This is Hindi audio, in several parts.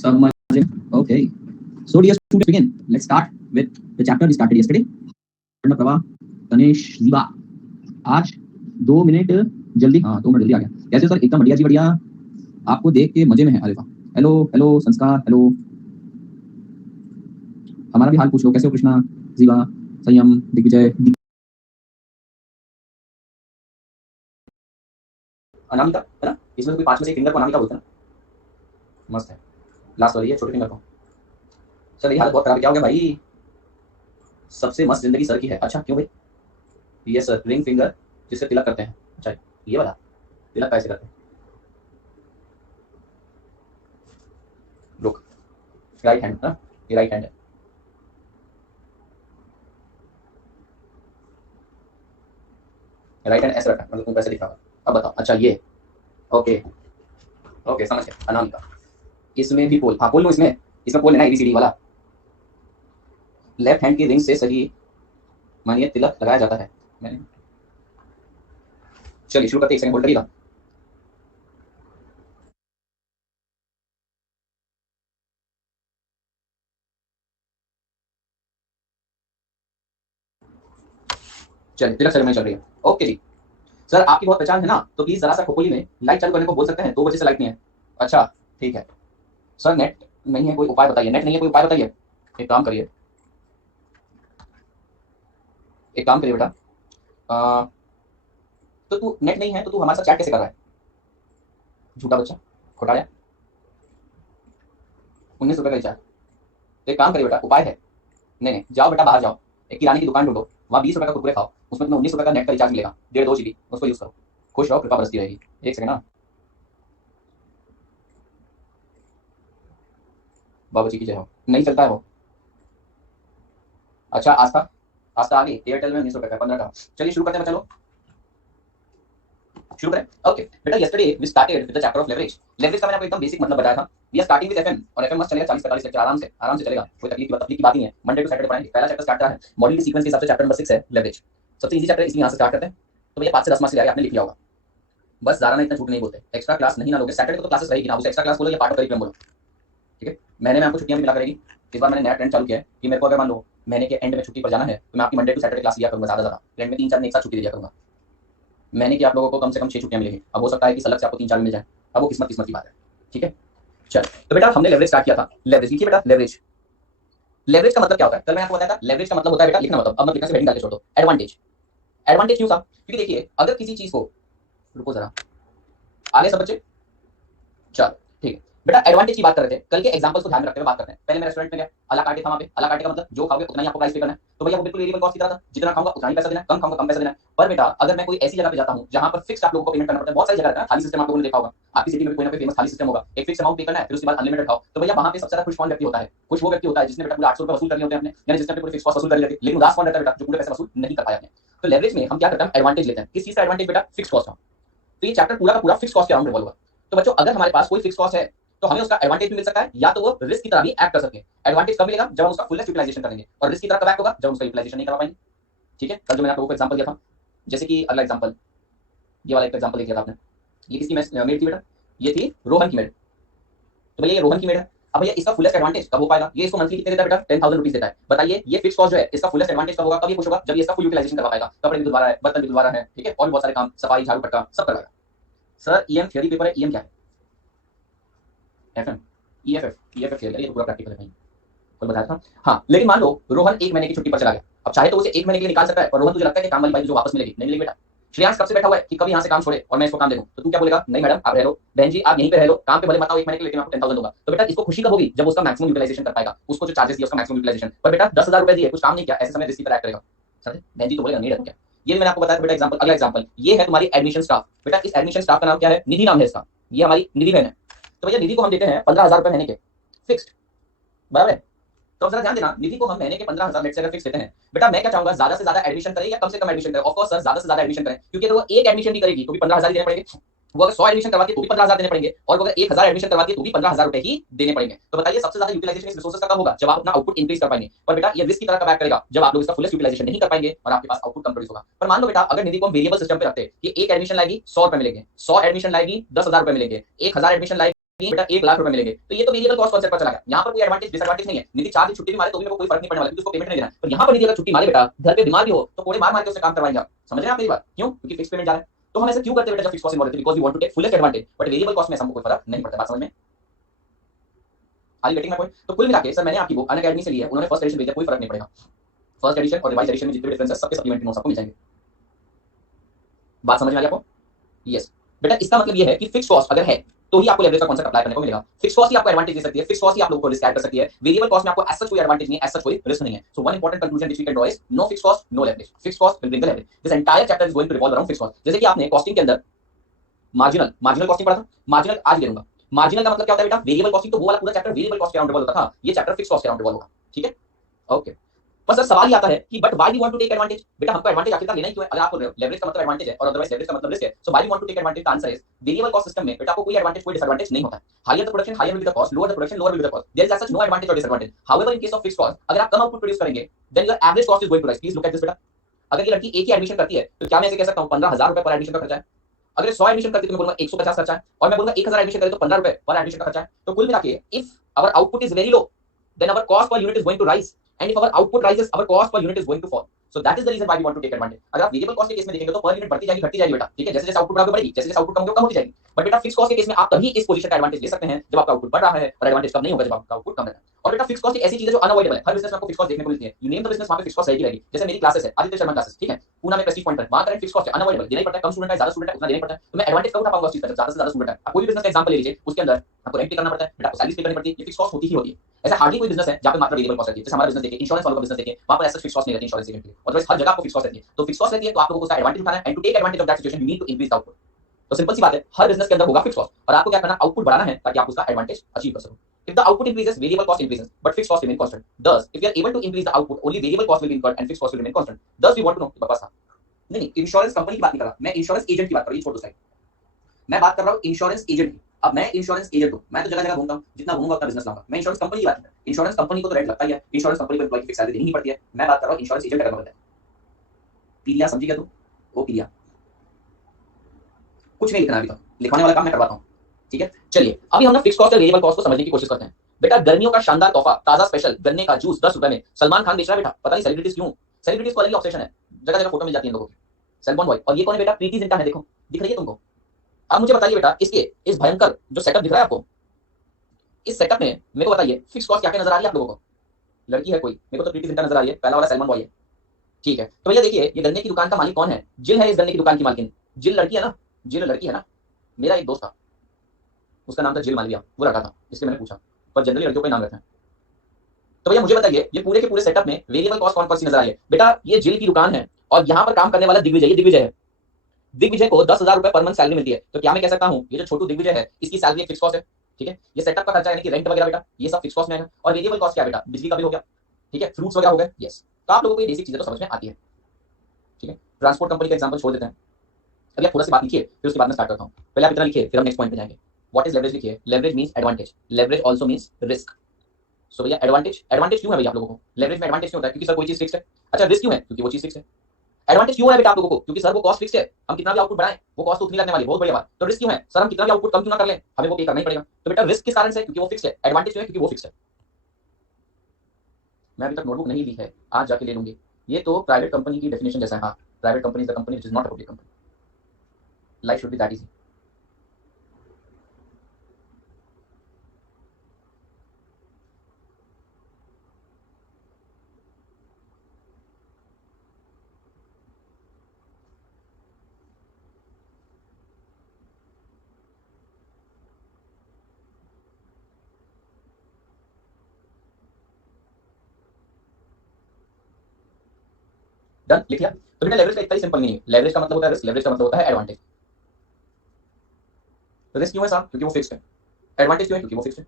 Submerging. Okay. So dear students, begin. Let's start with the chapter we started yesterday. Prabha Ganesh जीवा आज 2 मिनट जल्दी, हाँ 2 मिनट जल्दी आ गया। कैसे सर? एकदम बढ़िया जी, बढ़िया। आपको देख के मजे में है। अरे वाह, हेलो हेलो संस्कार, हेलो। हमारा भी हाल पूछ लो, कैसे हो कृष्णा, जीवा, संयम, दिग्विजय, अनामिका, है ना? इसमें कोई 5 में से फिंगर को अनामिका बोलते हैं ना। मस्त है। लास्ट वाली है छोटे फिंगर को। सर मेरी हालत बहुत खराब है, क्या हो गया भाई? सबसे मस्त जिंदगी सर की है। अच्छा क्यों भाई? ये सर रिंग फिंगर जिससे तिलक करते हैं। अच्छा ये वाला तिलक कैसे करते हैं? रुक, राइट हैंड ना, ये राइट हैंड है। राइट हैंड ऐसे रखना, मतलब तुमको ऐसे दिख रहा है। अब बताओ। अच्छा ये ओके ओके समझ गया। अनामिका इसमें भी पोल, हाँ पोल लो। इसमें पोल है ना, एबीसीडी वाला। लेफ्ट हैंड की रिंग से सही मानिए तिलक लगाया जाता है। मैंने चलिए शुरू करते, 1 सेकंड होल्ड करिएगा। चलिए तिलक सेरेमनी चल रही है। ओके जी। सर आपकी बहुत पहचान है ना, तो प्लीज जरा सा खोपड़ी में लाइट चालू करने को बोल सकते हैं। 2 बजे से लाइट नहीं है। अच्छा ठीक है। सर नेट नहीं है, कोई उपाय बताइए। नेट नहीं है, कोई उपाय बताइए। एक काम करिए, एक काम करिए बेटा। तो तू नेट नहीं है तो तू हमारे साथ चैट कैसे कर रहा है? झूठा बच्चा, घोटाया। 19 रुपये का रिचार्ज। तो एक काम करिए बेटा, उपाय है। नहीं नहीं, जाओ बेटा बाहर जाओ, एक किराने की दुकान ढूंढो, वहाँ 20 रुपये का कुरकुरे खाओ, उसमें तुम्हें 19 रुपये का नेट का रिचार्ज मिलेगा, 1.5-2 GB, उसको यूज करो। खुश रहो, कृपा बरसती रहेगी। 1 सेकंड ना। बाबू जी की जय हो। नहीं चलता है वो। अच्छा आस्था, आस्था आ गई। एयरटेल में 19 रुपये का 15 का। चलिए शुरू करते हैं, चलो शुरू करें। ओके बेटा, yesterday we started with the chapter of leverage. Leverage का मैंने आपको एकदम बेसिक मतलब बताया था। We are starting with FM, और एफएम मस्त चलेगा 40-45 लेक्चर आराम से चलेगा। कोई तकलीफ की बात नहीं है। मंडे टू सैटरडे पढ़ाएंगे। पहला चैप्टर स्टार्ट है मॉड्यूल की सीक्वेंस के हिसाब से, चैप्टर नंबर 6 है लेवरेज। सबसे इजी चैप्टर, इसलिए यहाँ से स्टार्ट करते हैं। तो भैया 5 से 10 मार्क्स ले आगे, आपने लिख लिया होगा। बस ज़्यादा ना, इतना झूठ नहीं बोलते। एक्स्ट्रा क्लास नहीं ना लोगे। सैटरडे को तो क्लासेस रहेगी ना, उसे एक्स्ट्रा क्लास बोलो या पार्ट ऑफ करिकुलम बोलो। ठीक है, महीने में आपको छुट्टियां भी मिला करेगी। इस बार मैंने नया ट्रेंड चालू किया है कि मेरे को अगर मान लो महीने के एंड में छुट्टी पर जाना है तो मैं आपकी मंडे टू सैटरडे क्लास लिया करूंगा। ज़्यादा ट्रेंड में 3-4 एक साथ छुट्टी दिया करूंगा। महीने की आप लोगों को कम से कम 6 छुट्टियां मिलेगी। अब हो सकता है कि अलग से आपको 3-4 मिल जाए, अब वो किस्मत की बात है। ठीक है चल, तो बेटा हमने लेवरेज स्टार्ट किया था। लेवरेज लिखिए बेटा, लेवरेज। लेवरेज का मतलब क्या होता है? कल मैंने आपको बताया था। लेवरेज का मतलब होता है बेटा, लिखना मतलब, अब मत लिखना से हेडिंग डाल के छोड़ दो। एडवांटेज। एडवांटेज क्यों था? क्योंकि देखिए अगर किसी चीज को, रुको जरा, आगे सब बच्चे, चल ठीक है बेटा। एडवांटेज की बात कर रहे थे, कल के एग्जांपल्स को ध्यान में रखते हुए बात करते हैं। पहले मैं रेस्टोरेंट में गया, अला कार्टे था वहां पे। अला कार्टे का मतलब जो खाओगे उतना ही आपको प्राइस पे करना है। तो भैया वो बिल्कुल वेरिएबल कॉस्ट की तरह था, जितना खाऊंगा उतना ही पैसा देना है, कम खाऊंगा कम पैसा देना है। पर बेटा अगर मैं कोई ऐसी जगह पे जाता हूं जहां पर फिक्स आप लोगों को पेमेंट करना पड़ता है, बहुत सारी जगह रहता है थाली सिस्टम, आप लोगों ने देखा होगा। आपकी सिटी में कोई ना कोई फेमस थाली सिस्टम होगा, एक फिक्स अमाउंट पे करना है, फिर उसके बाद अनलिमिटेड खाओ। तो भैया वहां पे सबसे ज्यादा खुश कौन व्यक्ति होता है? खुश वो व्यक्ति होता है जिसने बेटा पूरे 800 रुपए वसूल कर लिए होते हैं अपने, यानी जिसने पूरे फिक्स कॉस्ट वसूल कर लिए थे। लेकिन उदास कौन रहता है बेटा? जो पूरे पैसे वसूल नहीं कर पाया अपने। तो लेवरेज में हम क्या करते हैं? एडवांटेज लेते हैं। किस चीज का एडवांटेज बेटा? फिक्स कॉस्ट का। तो ये चैप्टर पूरा का पूरा फिक्स कॉस्ट के अराउंड रिवॉल्व होगा। तो बच्चों अगर हमारे पास कोई फिक्स कॉस्ट है तो हमें उसका एडवांटेज भी मिल सकता है, या तो वो रिस्क की तरह भी एक्ट कर सकते हैं। एडवांटेज कब मिलेगा? जब हम उसका फुलेस्ट यूटिलाइजेशन करेंगे, और रिस्क की तरह कब एक्ट होगा? जब हम उसका यूटिलाइजेशन नहीं कर पाएंगे। ठीक है, कल जो मैंने आपको एग्जांपल दिया था, जैसे कि अगला एग्जांपल, ये वाला एक एग्जांपल दिया था आपने। ये किसकी मेड थी बेटा? ये थी रोहन की मेड। तो भैया ये रोहन की मेड है। अब भैया इसका फुलेस्ट एडवांटेज कब हो पाएगा? ये इसको मंथली कितने देता है बेटा? 10,000 रुपीज देता है। बताइए ये फिक्स कॉस्ट जो है, इसका फुलेस्ट एडवांटेज कब होगा? कब ये खुश होगा? जब ये इसका फुल यूटिलाइजेशन करवा पाएगा। कपड़े भी धुलवा रहा है, बर्तन भी धुलवा रहा है, ठीक है, और भी बहुत सारे काम, सफाई झाड़ू पटका सब करवाएगा। सर ईएम थ्योरी पेपर है, ईएम क्या है? एफएम, ईएफएफ, ईएफएफ थ्योरी है, ये तो पूरा प्रैक्टिकल है भाई, कल बताया था। हाँ लेकिन मान लो रोहन 1 महीने की छुट्टी पर चला गया। अब चाहे तो उसे 1 महीने के लिए निकाल सकता है, पर रोहन तुझे लगता है कि काम वाली बाई जो वापस मिलेगी? नहीं मिलेगी बेटा। श्रेयांश कब से बैठा हुआ है कि कभी यहाँ से काम छोड़े और मैं इसको काम दे दूं? तो तू क्या बोलेगा? नहीं मैडम आप रह लो, बहन जी आप यहीं पे रह लो, काम पे भले मत आओ 1 महीने के लिए, लेकिन आपको 10,000 दूंगा। तो बेटा इसको खुशी कब होगी? जब उसका मैक्सिमम यूटिलाइजेशन कर पाएगा, उसको जो चार्जेस दिए उसका मैक्सिमम यूटिलाइजेशन। पर बेटा 10,000 रुपए दिए, कुछ काम नहीं किया, ऐसे समय रिस्क पर एक्ट करेगा। सर बहन जी तो बोलेगा नहीं रहूं क्या? ये मैंने आपको बताया था बेटा एग्जांपल। अगला एग्जांपल ये है तुम्हारी एडमिशन स्टाफ। बेटा इस एडमिशन स्टाफ का नाम क्या है? निधि नाम है इसका। ये हमारी निधि बहन है। तो भैया निधि को हम देते हैं 15,000 रुपए महीने के फिक्स्ड, बराबर है? तो जरा ध्यान देना, निधि को हम महीने के 15,000 नेट से अगर फिक्स देते हैं, बेटा मैं क्या चाहूंगा? ज्यादा से ज्यादा एडमिशन करे या कम से कम एडमिशन करे? ऑफ कोर्स सर ज्यादा से ज्यादा एडमिशन करें, क्योंकि अगर वो एक एडमिशन भी करेगी तो भी 15,000 ही देने पड़ेंगे। वो अगर 100 एडमिशन करवाती है तो भी 15,000 देने पड़ेंगे, और वो अगर 1,000 एडमिशन करवाती है तो भी 15,000 रुपए ही देने पड़ेंगे। तो बताइए सबसे ज्यादा यूटिलाइजेशन इस रिसोर्सेज का कब होगा? जब आप अपना आउटपुट इंक्रीज कर पाएंगे। पर बेटा ये रिस्क की तरह का बैक करेगा जब आप लोग इसका फुलेस्ट यूटिलाइजेशन नहीं कर पाएंगे और आपके पास आउटपुट कम प्रोड्यूस होगा। पर मान लो बेटा अगर निधि को हम वेरिएबल सिस्टम पे रखते हैं कि एक एडमिशन लाएगी 100 रुपए मिलेंगे, 100 एडमिशन लाएगी 10,000 रुपए मिलेंगे, 1,000 एडमिशन लाएगी बेटा 1 लाख रुपए मिलेंगे, तो ये तो वेरिएबल कॉस्ट कॉन्सेप्ट पर चला गया। यहाँ पर कोई एडवांटेज डिसएडवांटेज नहीं है। निधि 4 दिन छुट्टी भी मारे तो भी मेरे को कोई फर्क नहीं पड़ने वाला, क्योंकि उसको पेमेंट नहीं देना। पर यहाँ पर निधि अगर छुट्टी मारे बेटा, घर पे बीमार भी हो तो कोड़े मार मार के उससे काम करवाएंगे आप। समझ रहे हैं आप मेरी बात? क्यों? क्योंकि फिक्स पेमेंट जा रहा है। तो हम ऐसे क्यों करते हैं बेटा जब फिक्स कॉस्ट इन्वॉल्व होती है? Because we want to take fullest advantage, but variable cost में हमको कोई फर्क नहीं पड़ता। बात समझ में आई? Getting my point? तो कुल मिला के सर मैंने आपकी बुक अनअकैडमी से ली है, उन्होंने फर्स्ट एडिशन भेजा, कोई फर्क नहीं पड़ेगा। फर्स्ट एडिशन और रिवाइज एडिशन में जितने भी डिफरेंस है सबके सप्लीमेंट्री नोट्स आपको मिल जाएंगे। बात समझ में आ गया आपको? यस बेटा, इसका मतलब ये है कि फिक्स कॉस्ट अगर है तो ही आपको लेवरेज का कांसेप्ट अप्लाई करने को मिलेगा। फिक्स कॉस्ट ही आपको एडवांटेज दे सकती है, फिक्स कॉस्ट ही आप लोगों को रिस्क ऐड कर सकती है। वेरिएबल कॉस्ट में आपको एज सच कोई एडवांटेज नहीं है, एज सच कोई रिस्क नहीं है। So one important conclusion which we can draw is no fix cost no leverage. Fix cost will bring the leverage. This entire chapter is going to revolve around fix cost. जैसे कि आपने कॉस्टिंग के अंदर मार्जिनल कॉस्टिंग पढ़ा था, मार्जिनल आज ले लूंगा। मार्जिनल का मतलब क्या होता है बेटा? Variable costing. तो वो वाला पूरा चैप्टर वेरिएबल कॉस्ट के अराउंड रिवॉल्व होता था, ये चैप्टर फिक्स कॉस्ट के अराउंड रिवॉल्व होगा। ठीक है, ओके। पर सर सवाल ये आता है कि but why we want to take advantage? बेटा हमको एडवांटेज आखिरकार लेना ही क्यों है? अगर आप बोल रहे हो लेवरेज का मतलब एडवांटेज है और अदरवाइज लेवरेज का मतलब रिस्क है, so why we want to take advantage? का answer is variable cost system में बेटा आपको कोई एडवांटेज कोई डिसएडवांटेज नहीं होता है। Higher the production higher will be the cost, lower the production lower will be the cost. There is as such no advantage और disadvantage. However in case of fix cost, अगर आप कम आउटपुट प्रोड्यूस करेंगे then your average cost is going to rise. Please look at this बेटा। अगर ये लड़की एक ही एडमिशन करती है तो क्या मैं ऐसे कह सकता हूं 15,000 रुपए पर एडमिशन का खर्चा है? अगर 100 एडमिशन करती है तो मैं बोलूंगा 150 खर्चा है, और मैं बोलूंगा 1000 एडमिशन करे तो 15 रुपए पर एडमिशन का खर्चा है। तो कुल मिला के if our output is very low then our cost per unit is going to rise, and if our output rises our cost per unit is going to fall. So that is the reason why we want to take advantage. अगर आप वेरिएबल कॉस्ट के केस में देखेंगे तो पर यूनिट बढ़ती जाएगी घटती जाएगी बेटा। ठीक है, जैसे जैसे आउटपुट बढ़ोगे बढ़ेगी, जैसे जैसे आउटपुट कम होगा कम होती जाएगी। बट बेटा फिक्स कॉस्ट के केस में आप तभी इस पोजीशन का एडवांटेज ले सकते हैं जब आपका आउटपुट बढ़ रहा है, और एडवांटेज कब नहीं होगा जब आपका आउटपुट कम रहता है। और बेटा फिक्स कॉस्ट एक ऐसी चीज है जो अनअवॉइडेबल है। हर बिजनेस में आपको फिक्स कॉस्ट देखने को मिलती है। यू नेम द बिजनेस, वहां पे फिक्स कॉस्ट रहेगी रहेगी। जैसे मेरी क्लासेस है आदित्य शर्मा क्लासेस, ठीक है, पूना में प्रेस्टीज पॉइंट पर, वहां करंट फिक्स कॉस्ट है, अनअवॉइडेबल, देना ही पड़ता है। कम स्टूडेंट है ज्यादा स्टूडेंट है उतना देना ही पड़ता है। तो मैं एडवांटेज कब उठा पाऊंगा उस चीज का? ज्यादा से ज्यादा स्टूडेंट है। आप कोई भी बिजनेस का एग्जांपल ले लीजिए, उसके अंदर आपको रेंट पे करना पड़ता है, बेटा आपको सैलरी पे करनी पड़ती है, ये फिक्स कॉस्ट होती ही होती है। ऐसा हार्डली कोई बिजनेस है जहां पे मात्र वेरिएबल कॉस्ट रहती है। जैसे हमारा बिजनेस देखिए, इंश्योरेंस वालों का बिजनेस देखिए, वहां पर ऐसा फिक्स कॉस्ट नहीं रहती इंश्योरेंस एजेंट के लिए, अदरवाइज हर जगह आपको फिक्स कॉस्ट रहती है। तो फिक्स कॉस्ट रहती है तो आप लोगों को उसका एडवांटेज उठाना है, and to take advantage of that situation you need to increase the output. तो सिंपल सी बात है, हर बिजनेस के अंदर होगा फिक्स कॉस्ट, और आपको क्या करना, आउटपुट बढ़ाना है ताकि आप उसका एडवांटेज अचीव कर सको। If the output increases, variable cost increases, but fixed cost remain constant. Thus, if we are able to increase the output, only variable cost will be incurred and fixed cost will remain constant. Thus, we want to know बकवास था। नहीं, इंश्योरेंस कंपनी की बात नहीं कर रहा मैं, इंश्योरेंस एजेंट की बात कर रहा हूँ। ये छोड़ दो साइड, मैं बात कर रहा हूँ इंश्योरेंस एजेंट की। अब मैं इंश्योरेंस एजेंट हूँ, मैं तो जगह जगह घूमता हूँ, जितना घूमूंगा उतना बिजनेस लाऊंगा। मैं इंश्योरेंस कंपनी की बात कर, इंश्योरेंस कंपनी को तो रेंट लगता ही है, इंश्योरेंस कंपनी को एम्प्लॉय की फिक्स सैलरी देनी ही पड़ती है। मैं बात कर रहा हूँ इंश्योरेंस एजेंट का मतलब है। पीलिया समझी क्या तू? वो पीलिया कुछ नहीं लिखना अभी, तो लिखवाने वाला काम मैं करवाता हूँ। ठीक है, चलिए अभी हम ना फिक्स कॉस्ट और वेरिएबल कॉस्ट को समझने की कोशिश करते हैं। बेटा गर्मियों का शानदार तोहफा, ताजा स्पेशल गन्ने का जूस 10 रुपए में सलमान खान बेच रहा है बेटा। पता नहीं सेलिब्रिटीज क्यों, सेलिब्रिटीज को अलग ही ऑब्सेशन है, जगह जगह फोटो मिल जाती है लोगों की, सैलमन बॉय। और ये कौन है बेटा? प्रीति जिंटा है, देखो दिख रही है तुमको? अब मुझे बताइए बेटा, इसके इस भयंकर जो सेटअप दिख रहा है आपको, इस सेटअप में मेरे को बताइए फिक्स कॉस्ट क्या क्या नजर आ रही है आप लोगों को? लड़की है कोई? मेरे को तो प्रीति जिंटा नजर आ रही है, पहला वाला सैलमन बॉय है। ठीक है, तो भैया देखिए ये गन्ने की दुकान का मालिक कौन है? जिल है इस गन्ने की दुकान की मालकिन। जिल लड़की है ना, जिल लड़की है ना। मेरा एक दोस्त था, उसका नाम था जिल मालविया, वो लड़का था, इसलिए मैंने पूछा, पर जनरली लड़कियों का नाम रहता है। तो भैया मुझे बताइए ये पूरे के पूरे सेटअप में वेरिएबल कॉस्ट कौन कौन सी नजर आ रही है? बेटा ये जिल की दुकान है, और यहाँ पर काम करने वाला दिग्विजय, ये दिग्विजय है। दिग्विजय को 10,000 रुपए पर मंथ सैलरी मिलती है। तो क्या मैं कह सकता हूँ ये जो छोटू दिग्विजय है इसकी सैलरी एक फिक्स कॉस्ट है? ठीक है, ये सेटअप का खर्चा यानी कि रेंट वगैरह बेटा ये सब फिक्स कॉस्ट में आएगा। और वेरिएबल कॉस्ट क्या बेटा? बिजली का बिल हो गया, ठीक है, फ्रूट्स वगैरह हो गए। यस, तो आप लोगों को ये बेसिक चीजें तो समझ में आती है। ठीक है, ट्रांसपोर्ट कंपनी का एग्जाम्पल छोड़ देते हैं, अभी आप थोड़ा सी बात लिखिए फिर उसके बाद में स्टार्ट करता हूँ। पहले आप इतना लिखिए फिर हम नेक्स्ट पॉइंट पे जाएंगे। व्हाट इज लेवरेज लिखिए। Leverage means advantage, leverage also means risk. So भैया एडवांटेज, एडवांटेज क्यों है भैया आप लोगों को? लेवरेज में एडवांटेज क्यों होता है? क्योंकि सर कोई चीज फिक्स है। अच्छा रिस्क क्यों है? क्योंकि वो चीज फिक्स है। एडवांटेज क्यों है बेटा आप लोगों को? क्योंकि सर वो कॉस्ट फिक्स है, हम कितना भी आउटपुट बढ़ाएं वो कॉस्ट तो उतनी लगने वाली है। बहुत बढ़िया बात। तो रिस्क क्यों है? सर हम कितना भी आउटपुट कम क्यों ना कर लें हमें वो पे करना ही पड़ेगा। तो बेटा रिस्क किस कारण से? क्योंकि वो फिक्स है। एडवांटेज क्यों है? क्योंकि वो फिक्स है। मैं अभी तक नोटबुक नहीं ली है, आज जाके ले लूंगी। ये तो प्राइवेट कंपनी की डेफिनेशन जैसा है। हाँ, private company is the company which is not a public company. Life should be that easy. Done, लिख लिया? तो बेटा लेवरेज का इतना ही सिंपल नहीं है। लेवरेज का मतलब होता है रिस्क, लेवरेज का मतलब होता है एडवांटेज। तो रिस्क क्यों है साहब? क्योंकि वो फिक्स है। एडवांटेज क्यों है? क्योंकि वो फिक्स है।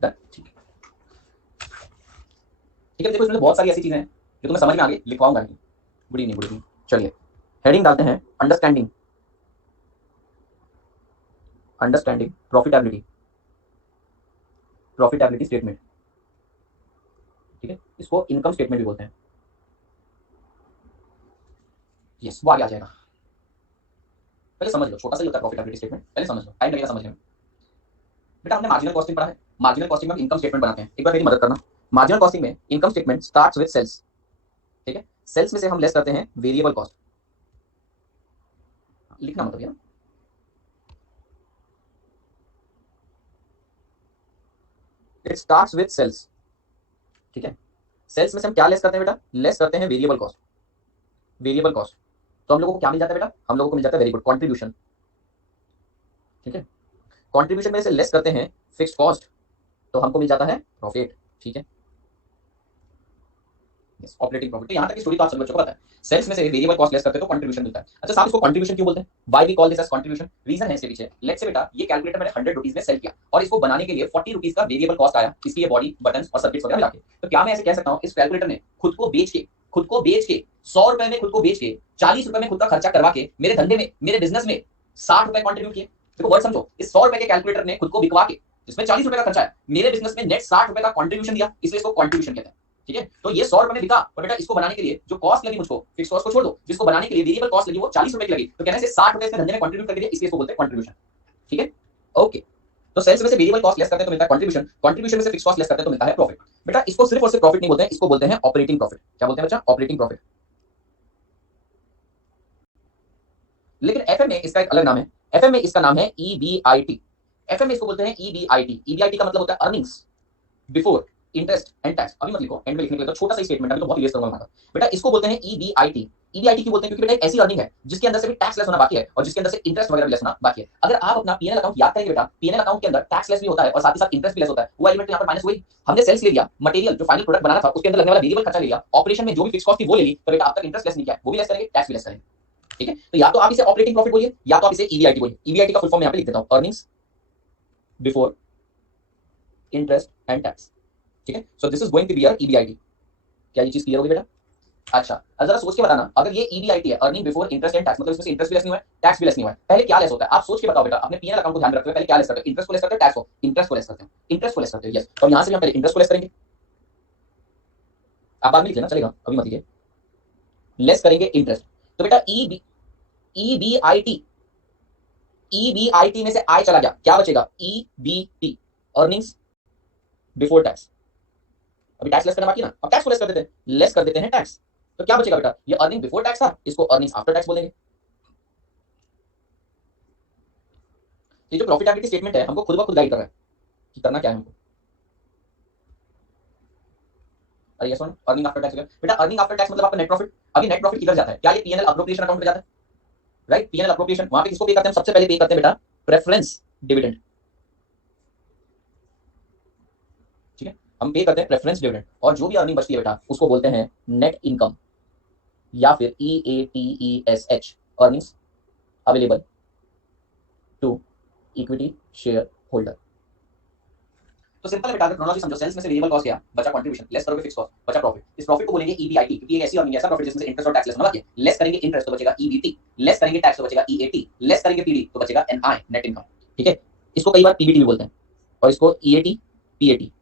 डन, ठीक है। ठीक है, देखो इसमें बहुत सारी ऐसी चीजें हैं जो तुम्हें समझ में आ गई, लिखवाऊंगा नहीं। Good evening, good evening. चलिए हेडिंग डालते हैं, understanding, understanding profitability, profitability statement. ठीक है, इसको इनकम स्टेटमेंट भी बोलते हैं। यस, वो आगे आ जाएगा। पहले समझ लो, छोटा सा ही होता है प्रॉफिटेबिलिटी स्टेटमेंट, पहले समझ लो, टाइम लगेगा समझने में। बेटा हमने मार्जिनल कॉस्टिंग पढ़ा है, मार्जिनल कॉस्टिंग में हम इनकम स्टेटमेंट बनाते हैं, एक बार मेरी मदद करना। मार्जिनल कॉस्टिंग में income statement starts with sales, ठीक है, सेल्स में से हम लेस करते हैं वेरिएबल कॉस्ट, लिखना मतलब ये ना, इट स्टार्ट्स विद सेल्स, ठीक है, सेल्स में से हम क्या लेस करते हैं बेटा, लेस करते हैं वेरिएबल कॉस्ट, वेरिएबल कॉस्ट, तो हम लोगों को क्या मिल जाता है बेटा, हम लोगों को मिल जाता है वेरी गुड कॉन्ट्रीब्यूशन, ठीक है, कॉन्ट्रीब्यूशन में से लेस करते हैं फिक्स्ड कॉस्ट, तो हमको मिल जाता है प्रॉफिट, ठीक है, ऑपरेटिंग प्रॉफिट। तो यहां तक की स्टोरी तो आप सब बच्चों को पता है, सेल्स में से वेरिएबल कॉस्ट लेस करते हैं तो कंट्रीब्यूशन मिलता है। अच्छा साहब इसको कंट्रीब्यूशन क्यों बोलते हैं, why we call this as contribution, reason है इसके पीछे। लेट्स से बेटा ये कैलकुलेटर मैंने 100 रुपीज में सेल किया और इसको बनाने के लिए 40 रुपीज का वेरिएबल कॉस्ट आया, इसकी ये बॉडी बटन और सर्किट्स वगैरह मिला के, तो क्या मैं ऐसे कह सकता हूं इस कैलकुलेटर ने खुद को बेच के, खुद को बेच के 100 रुपए में खुद को बेच के 40 रुपए में खुद का खर्चा करवा के मेरे धंधे में, मेरे बिजनेस में 60 रुपए कंट्रीब्यूट किए। देखो वर्ड समझो, इस 100 रुपए के कैलकुलेटर ने खुद को बिकवा के, जिसमें 40 रुपए का खर्चा है, मेरे बिजनेस में नेट 60 रुपए का कंट्रीब्यूशन दिया, इसलिए इसको कंट्रीब्यूशन कहते हैं, ठीक है। तो ये 100 रुपए में बिका और बेटा इसको बनाने के लिए जो कॉस्ट लगी मुझको, फिक्स कॉस्ट को छोड़ दो, जिसको बनाने के लिए वेरिएबल कॉस्ट लगी वो 40 रुपए की लगी, तो कहने से 60 रुपए इसने धंधे में कंट्रीब्यूट कर दिया, इसलिए इसको बोलते हैं कंट्रीब्यूशन, ठीक है। ओके, तो सेल्स में से वेरिएबल कॉस्ट लेस करते हैं तो मिलता है कंट्रीब्यूशन, कंट्रीब्यूशन में से फिक्स कॉस्ट लेस करते हैं तो मिलता है प्रॉफिट। बेटा इसको सिर्फ और सिर्फ प्रॉफिट नहीं बोलते हैं, इसको बोलते हैं ऑपरेटिंग प्रॉफिट। क्या बोलते हैं बच्चा, ऑपरेटिंग प्रॉफिट। लेकिन एफएम में इसका एक अलग नाम है, एफएम में इसका नाम है ईबीआईटी, एफएम में इसको बोलते हैं ईबीआईटी, ईबीआईटी का मतलब होता है earnings before interest and tax. अभी मत लिखो, एंड में लिखने के लिए तो छोटा सा स्टेटमेंट है, तो बहुत यूज करूंगा मैं। बेटा इसको बोलते हैं ईबीआईटी, ईबीआईटी क्यों बोलते हैं, क्योंकि बेटा एक ऐसी अर्निंग है जिसके अंदर से भी टैक्स लेस होना बाकी है और जिसके अंदर से इंटरेस्ट वगैरह भी लेस होना बाकी है। अगर आप अपना पीएनएल अकाउंट याद करेंगे बेटा, पीएनएल अकाउंट के अंदर टैक्स लेस भी होता है और साथ ही साथ इंटरेस्ट भी लेस होता है, वो एलिमेंट यहां पर माइनस हुई। हमने सेल्स ले लिया, मटेरियल जो फाइनल प्रोडक्ट बनाना था उसके अंदर लगने वाला वेरिएबल खर्चा ले लिया, ऑपरेशन में जो भी फिक्स कॉस्ट थी वो ले ली, तो बेटा आप तक इंटरेस्ट लेस नहीं किया, वो भी लेस करेंगे, टैक्स भी लेस करेंगे, ठीक है। तो या तो आप इसे ऑपरेटिंग प्रॉफिट बोलिए या तो आप इसे ईबीआईटी बोलिए। ईबीआईटी का फुल फॉर्म यहां पे लिख देता हूं, earnings before interest and tax, ठीक है। So this is going to be your EBIT. क्या ये चीज क्लियर होगी बेटा? अच्छा अब जरा सोच के बताना, अगर ये ईबीआईटी है, earning before interest and tax, मतलब इसमें से इंटरेस्ट भी लेस नहीं हुआ है, टैक्स भी लेस नहीं हुआ है, पहले क्या लेस होता है आप सोच के बताओ बेटा, अपने पीएनएल अकाउंट को ध्यान रखते हुए पहले क्या लेस करते हो, इंटरेस्ट को लेस करते हो, टैक्स को, इंटरेस्ट को लेस करते हो, इंटरेस्ट को लेस करते हो, यस। तो यहां से हम पहले इंटरेस्ट को लेस करेंगे, आप बाद में लिख लेना चलेगा, अभी मत लिखिए, लेस करेंगे इंटरेस्ट। तो बेटा ईबीआईटी, ईबीआईटी में से आई चला गया, क्या बचेगा, ईबीटी, अर्निंग्स बिफोर टैक्स। अभी टैक्स लेस करना बाकी ना, अब टैक्स को लेस कर देते हैं, लेस कर देते हैं टैक्स, तो क्या बचेगा बेटा, ये अर्निंग बिफोर टैक्स था, इसको अर्निंग्स आफ्टर टैक्स बोलेंगे। ये जो प्रॉफिटेबिलिटी स्टेटमेंट है हमको खुद ब खुद गाइड कर रहा है कि करना क्या है हमको। अरे yes one, earning after tax बेटा, अर्निंग आफ्टर टैक्स मतलब आपका नेट प्रॉफिट। अभी नेट प्रॉफिट किधर जाता है, क्या ये पीएनएल अप्रोप्रिएशन अकाउंट में जाता है, राइट, पीएनएल अप्रोप्रिएशन, वहां पे किसको पे करते हैं, सबसे पहले पे करते हैं बेटा प्रेफरेंस डिविडेंड, ठीक है, हम पे करते हैं प्रेफरेंस डिविडेंड, और जो भी अर्निंग बचती है बेटा उसको बोलते हैं नेट इनकम या फिर EATESH, earnings available to equity share holder. तो सिंपल है बेटा, अगर क्रोनोलॉजी समझो, सेल्स में से वेरिएबल कॉस्ट गया, बचा कंट्रीब्यूशन, लेस करोगे फिक्स कॉस्ट, बचा प्रॉफिट, इस प्रॉफिट को बोलेंगे ईबीआईटी, क्योंकि ये ऐसी अर्निंग है, ऐसा प्रॉफिट जिसमें से इंटरेस्ट और टैक्स लेस होना बाकी है, लेस करेंगे इंटरेस्ट तो बचेगा ईबीटी, लेस करेंगे टैक्स तो बचेगा ईएटी, लेस करेंगे पीडी तो बचेगा एनआई, नेट इनकम, ठीक है। इसको कई बार पीबीटी भी बोलते हैं और इसको EAT, PAT,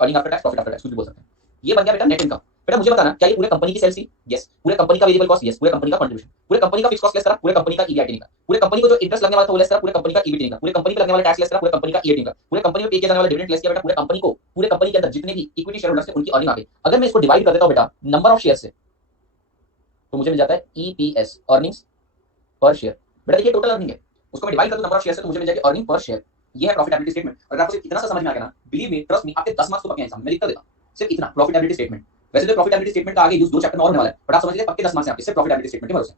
earning after tax, profit after tax कुछ भी बोल सकते हैं। ये बन गया बेटा नेट इनकम। बेटा मुझे बताना, क्या ये पूरे कंपनी की सेल्स थी, यस, पूरे कंपनी का वेरिएबल कॉस्ट, यस, पूरे कंपनी का कंट्रीब्यूशन, पूरे कंपनी का फिक्स कॉस्ट लेस करा, पूरे कंपनी का ईबीआईटी निकाला, पूरे कंपनी को जो इंटरेस्ट लगने वाला था वो लेस करा, पूरे कंपनी का ईबीटी निकाला, पूरे कंपनी पे लगने वाला टैक्स लेस करा, पूरे कंपनी का ईएटी निकाला, पूरे कंपनी में पे किया जाने वाला डिविडेंड लेस किया बेटा, पूरे कंपनी को, पूरे कंपनी के अंदर जितने भी इक्विटी शेयर होल्डर्स थे उनकी अर्निंग आ गई। अगर मैं इसको डिवाइड कर देता हूं बेटा नंबर ऑफ शेयर से, तो मुझे मिल जाता है ईपीएस, अर्निंग्स पर शेयर। बेटा देखिए टोटल अर्निंग है, उसको मैं डिवाइड कर दूं नंबर ऑफ शेयर से तो मुझे मिल जाएगी अर्निंग पर शेयर। ये है प्रॉफिटेबिलिटी स्टेटमेंट। अगर आपको सिर्फ इतना सा समझ में आ गया ना, बिलीव मी, ट्रस्ट मी, आपके 10 मार्क्स तो पक्के हैं एग्जाम में, मैं लिख कर देता हूं सिर्फ इतना, प्रॉफिटेबिलिटी स्टेटमेंट। वैसे तो प्रॉफिटेबिलिटी स्टेटमेंट का आगे यूज दो चैप्टर में और होने वाला है, बट आप समझ लीजिए पक्के 10 मार्क्स हैं आपके सिर्फ प्रॉफिटेबिलिटी स्टेटमेंट के भरोसे।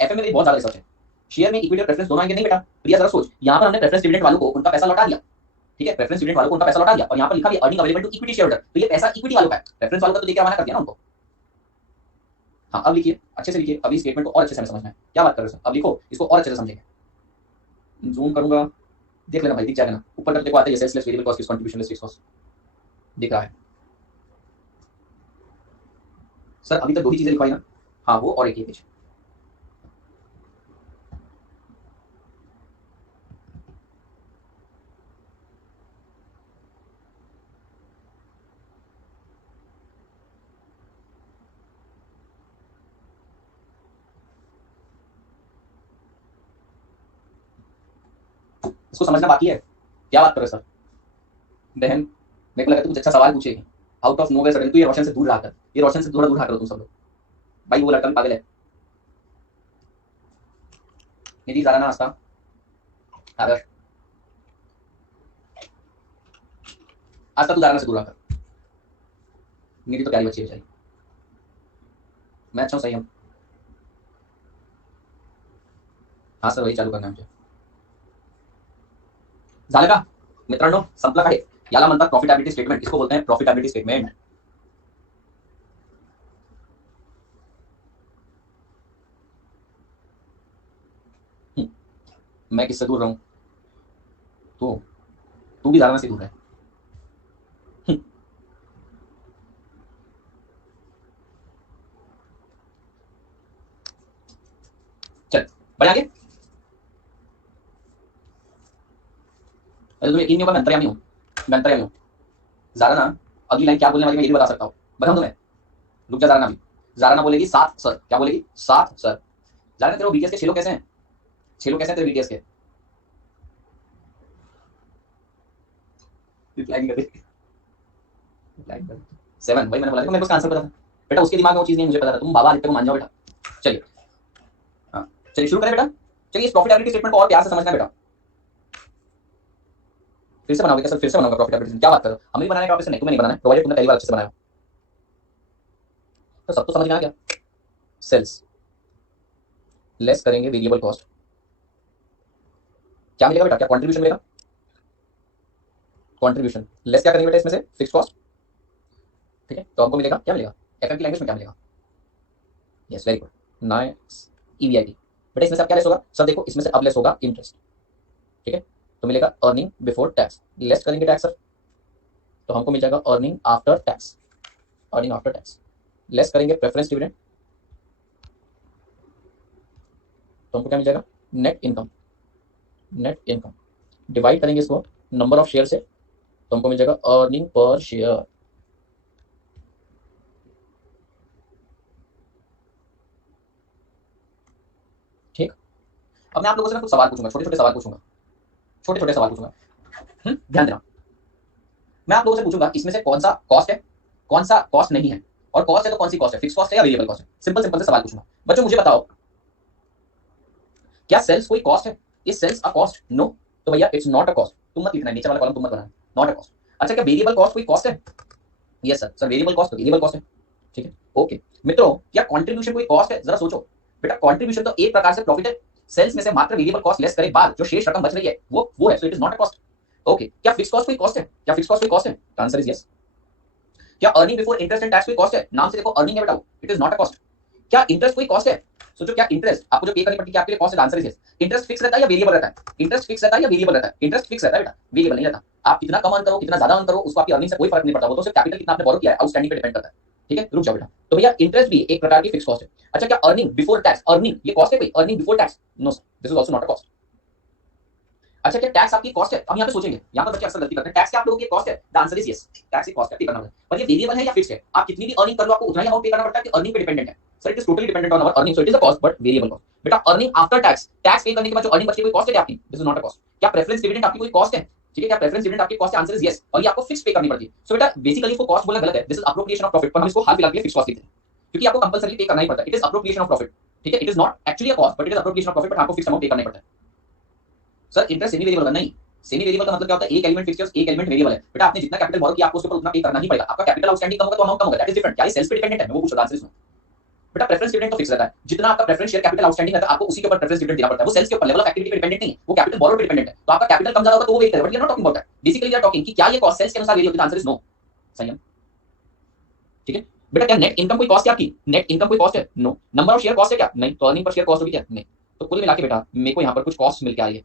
एफएम में भी बहुत ज्यादा रिसर्च है, शेयर में इक्विटी और प्रेफरेंस दोनों आएंगे नहीं बेटा। प्रिया जरा सोच, यहां पर हमने प्रेफरेंस डिविडेंड वालों को उनका पैसा लौटा दिया, ठीक है, प्रेफरेंस डिविडेंड वालों को उनका पैसा लौटा दिया और यहां पर लिखा भी earning available to equity share holder, तो ये पैसा इक्विटी वालों का है, प्रेफरेंस वालों का तो देके रवाना कर दिया ना उनको। हाँ अब लिखिए, अच्छे से लिखिए, अभी स्टेटमेंट को और अच्छे से समझना है, क्या बात कर रहे हो सर, अब लिखो, इसको और अच्छे से समझेंगे। जूम करूंगा, देख लेना भाई, दिख जाएगा ना, ऊपर तक देखो आता है, sales less variable cost, contribution less fixed cost दिख रहा है सर, अभी तक दो ही चीजें लिखवाई ना, हाँ वो और एक ये पेज। इसको समझना बाकी है। क्या बात करो सर बहन, मेरे को लगा तू कुछ अच्छा सवाल पूछेगी। आउट ऑफ नोवेयर सडन तू ये रोशन से दूर रहा कर, ये रोशन से थोड़ा दूर रहा करो तुम सब लोग। भाई वो लड़का भी पागल है। निधि, जाराना, आस्था, आदर्श, आस्था तू जाराना से दूर रहा कर। निधि तो प्यारी बच्ची है बेचारी। मैं अच्छा हूँ, सही हूँ। हाँ सर, वही चालू करना है मुझे। झालं का मित्रांनो? संपला का हे? याला म्हणतात प्रॉफिटेबिलिटी स्टेटमेंट। इसको बोलते हैं प्रॉफिटेबिलिटी स्टेटमेंट। मैं किससे दूर रहूं? तू भी जाराना से दूर है। चल बढ़ आगे। तुम्हें यकीन नहीं होगा, मैं अंतर्यामी हूँ, मैं अंतर्यामी हूँ। जाराना अगली लाइन क्या बोलने वाली मैं ये भी बता सकता हूँ, बताऊँ तुम्हें? रुक जा जाराना भी। जाराना बोलेगी 7 सर। क्या बोलेगी? 7 सर। जाराना तेरे बीटीएस के 6 लोग कैसे हैं? 6 लोग कैसे हैं तेरे बीटीएस के? रिप्लाई नहीं करते। 7, वही मैंने बोला था, मेरे को उसका आंसर पता था बेटा। उसके दिमाग में वो चीज नहीं मुझे पता था। तुम बाबा आदित्य को मान जाओ बेटा। चलिए हाँ, चलिए शुरू करें बेटा। चलिए इस प्रॉफिटेबिलिटी स्टेटमेंट को और प्यार से समझना बेटा। फिर से बनाओगे क्या सर? फिर से बनाऊंगा प्रॉफिटेबिलिटी? क्या बात करो, हमें भी बनाने का ऑप्शन नहीं, तुम्हें नहीं बनाना है, प्रोवाइडेड तुमने पहली बार अच्छे से बनाया तो सब तो समझ में आ गया। सेल्स लेस करेंगे वेरिएबल कॉस्ट, क्या मिलेगा बेटा? क्या कंट्रीब्यूशन मिलेगा? कंट्रीब्यूशन लेस क्या करेंगे बेटा इसमें से? Fix cost. ठीक है, तो हमको मिलेगा क्या? मिलेगा एफएम की लैंग्वेज में क्या मिलेगा? Yes very good, nice, EBIT. बेटा इसमें से अब क्या लेस होगा सर? देखो इसमें से अब लेस होगा इंटरेस्ट। ठीक है, तो मिलेगा अर्निंग बिफोर टैक्स। लेस करेंगे टैक्स सर, तो हमको मिल जाएगा earning after tax. Earning after tax less करेंगे प्रेफरेंस डिविडेंड, तो हमको क्या मिल जाएगा? Net income. Net income divide करेंगे इसको नंबर ऑफ शेयर से, तो हमको मिल जाएगा अर्निंग पर शेयर। ठीक, अब मैं आप लोगों से कुछ सवाल पूछूंगा, छोटे छोटे सवाल पूछूंगा, छोटे छोटे सवाल पूछूंगा। ध्यान देना, मैं आप लोगों से पूछूंगा इसमें से कौन सा कॉस्ट है, कौन सा कॉस्ट नहीं है, और कॉस्ट है तो कौन सी कॉस्ट है, फिक्स कॉस्ट है या वेरिएबल कॉस्ट है? सिंपल सिंपल से सवाल पूछूंगा। बच्चों मुझे बताओ, क्या सेल्स कोई कॉस्ट है? Is sales a cost? No, तो भैया इट्स नॉट अ कॉस्ट। तुम मत लिखना, नीचे वाला कॉलम तुम मत बनाना, नॉट अ कॉस्ट। अच्छा, क्या वेरिएबल कॉस्ट कोई कॉस्ट है? Yes sir, sir variable cost तो वेरिएबल कॉस्ट है। ठीक है, ओके मित्रों, क्या कंट्रीब्यूशन कोई कॉस्ट है? जरा सोचो बेटा, कंट्रीब्यूशन तो एक प्रकार से प्रॉफिट है। सेल्स में से मात्र वेरिएबल कॉस्ट लेस करे बाद जो शेष रकम बच रही है वो है, so it is not a cost. Okay, क्या फिक्स कॉस्ट कोई कॉस्ट है? क्या फिक्स कॉस्ट कोई कॉस्ट है? Answer is yes. क्या earning before interest and tax कोई कॉस्ट है? नाम से देखो अर्निंग है बेटा, it is not a cost. क्या इंटरेस्ट कोई कॉस्ट है? सोचो, क्या इंटरेस्ट आपको जो पे करनी पड़ती है क्या आपके लिए कॉस्ट है? Answer is yes. Interest fix रहता है या वेरिएबल रहता है? इंटरेस्ट फिक्स रहता है या वेरिएबल रहता है? इंटरेस्ट फिक्स रहता है बेटा, वेरिएबल नहीं रहता। आप कितना कम अर्न करो, कितना ज्यादा अर्न करो, उसको आपकी अर्निंग से कोई फर्क नहीं पड़ता, वो तो सिर्फ कैपिटल कितना आपने बोरो किया है आउटस्टैंडिंग पे डिपेंड करता है। ठीक है, रुक जाओ बेटा। तो भैया इंटरेस्ट भी एक प्रकार की फिक्स कॉस्ट है। अच्छा, क्या अर्निंग बिफोर टैक्स, अर्निंग ये कॉस्ट है कोई? Earning before tax? No sir, this is also not a cost. अच्छा, क्या टैक्स आपकी कॉस्ट है? अब यहाँ पे सोचेंगे, यहाँ पर बच्चे अक्सर गलती करते हैं, टैक्स क्या आप लोगों की कॉस्ट है? The answer is yes, tax की कॉस्ट है, पे करना होगा। पर ये वेरिएबल है या फिक्स्ड है? आप कितनी भी अर्निंग कर लो आपको उतना ही अमाउंट पे करना पड़ता है कि अर्निंग पे डिपेंडेंट है? Sir it is totally dependent on our earning, so it is a cost but variable cost. बेटा अर्निंग आफ्टर टैक्स, टैक्स पे करने के बाद जो अर्निंग बचती है कोई कॉस्ट है क्या आपकी? This is not a cost. क्या प्रेफरेंस डिविडेंड आपकी कोई कॉस्ट है? ठीक है, क्या प्रेफरेंस डिविडेंड आपकी कॉस्ट है? आंसर इज यस, और ये आपको फिक्स पे करनी पड़ती है। सो बेटा बेसिकली इसको कॉस्ट बोलना गलत है, this is appropriation of profit, पर हम इसको हाल फिलहाल के लिए फिक्स कॉस्ट लिखते हैं क्योंकि आपको कंपलसरी पे करना ही पड़ता है। It is appropriation of profit. ठीक है, it is not actually a cost but it is appropriation of profit, but आपको फिक्स अमाउंट पे करना पड़ता है। सर इंटरेस्ट सेमी वेरिएबल नहीं, सेमी वेरिएबल का मतलब क्या होता है? एक एलिमेंट फिक्स है, एक एलिमेंट वेरिएबल है। बेटा आपने जितना कैपिटल बोरो किया आपको उसके ऊपर उतना पे करना ही पड़ेगा। आपका कैपिटल आउटस्टैंडिंग कम होगा तो अमाउंट कम होगा, दैट इज डिफरेंट। क्या ये सेल्स पे डिपेंडेंट है? मैं वो पूछ रहा था आंसर इसमें। बेटा प्रेफरेंस डिविडेंड तो फिक्स रहता है, जितना आपका प्रेफरेंस शेयर कैपिटल आउटस्टैंडिंग रहता है आपको उसी के ऊपर प्रेफरेंस डिविडेंड देना पड़ता है। वो सेल्स के ऊपर, लेवल ऑफ एक्टिविटी पे डिपेंडेंट नहीं है, वो कैपिटल बोरो पे डिपेंडेंट है। तो आपका कैपिटल कम ज्यादा होगा तो वो वेट करेगा, but we are not talking about that. Basically we are talking कि क्या ये कॉस्ट सेल्स के अनुसार वेरी होती है? Answer is no. सही है, ठीक है बेटा। क्या नेट इनकम कोई कॉस्ट है आपकी? नेट इनकम कोई कॉस्ट है? No. Number of share cost है क्या? नहीं। तो अर्निंग पर शेयर कॉस्ट होगी क्या? नहीं। तो कुल मिला के बेटा मेरे को यहाँ पर कुछ कॉस्ट मिल के आ रही है।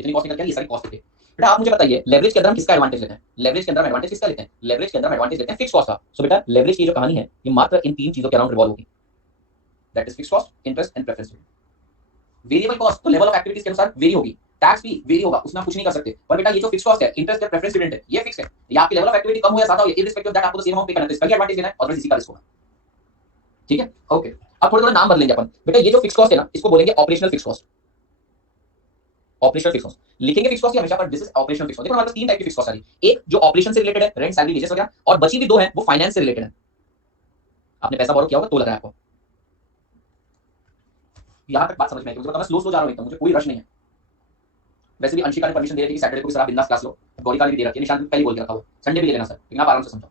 कितनी कॉस्ट निकल के आ रही है? ये सारी कॉस्ट है। बेटा आप मुझे बताइए, लेवरेज के अंदर हम किसका एडवांटेज लेते हैं? लेवरेज के अंदर हम एडवांटेज किसका लेते हैं? लेवरेज के अंदर हम एडवांटेज लेते हैं फिक्स कॉस्ट का। सो बेटा लेवरेज की जो कहानी है ये मात्र इन तीन चीजों के अराउंड रिवॉल्व होगी, that is fix cost, interest and preference. Variable cost तो लेवल ऑफ एक्टिविटीज के अनुसार वेरी होगी, टैक्स भी वेरी होगा, उसमें आप कुछ नहीं कर सकते। पर बेटा ये जो फिक्स कॉस्ट है, इंटरेस्ट या प्रेफरेंस डिविडेंड है, ये फिक्स है। ये आपकी लेवल ऑफ एक्टिविटी कम हो या ज्यादा हो, इररिस्पेक्टिव ऑफ दैट आपको तो सेम अमाउंट पे करना है, तो इसका भी एडवांटेज लेना है और इसी का रिस्क होगा। ठीक है, ओके। अब थोड़ा थोड़ा नाम बदलेंगे अपन। बेटा ये जो फिक्स कॉस्ट है ना, इसको बोलेंगे operational fix cost. Operational fix cost लिखेंगे फिक्स कॉस्ट हमेशा, पर this is operational fix cost. देखो हमारे पास तीन टाइप की फिक्स कॉस्ट आ रही है, एक जो ऑपरेशन से रिलेटेड है, रेंट सैलरी वेजेस वगैरह, और बची हुई दो है वो फाइनेंस से रिलेटेड है। आपने पैसा बोरो किया होगा तो लग रहा है आपको। यहां तक बात समझ में आई? मुझे पता, मैं स्लो स्लो जा रहा हूं एकदम, मुझे कोई रश नहीं है। वैसे भी अंशिका ने परमिशन दे रखी है कि सैटरडे को भी सर आप बिंदास क्लास लो, गौरिका ने भी दे रखी है, निशांत पहले बोल के रखा हुआ, संडे भी ले लेना सर, लेकिन आप आराम से समझो।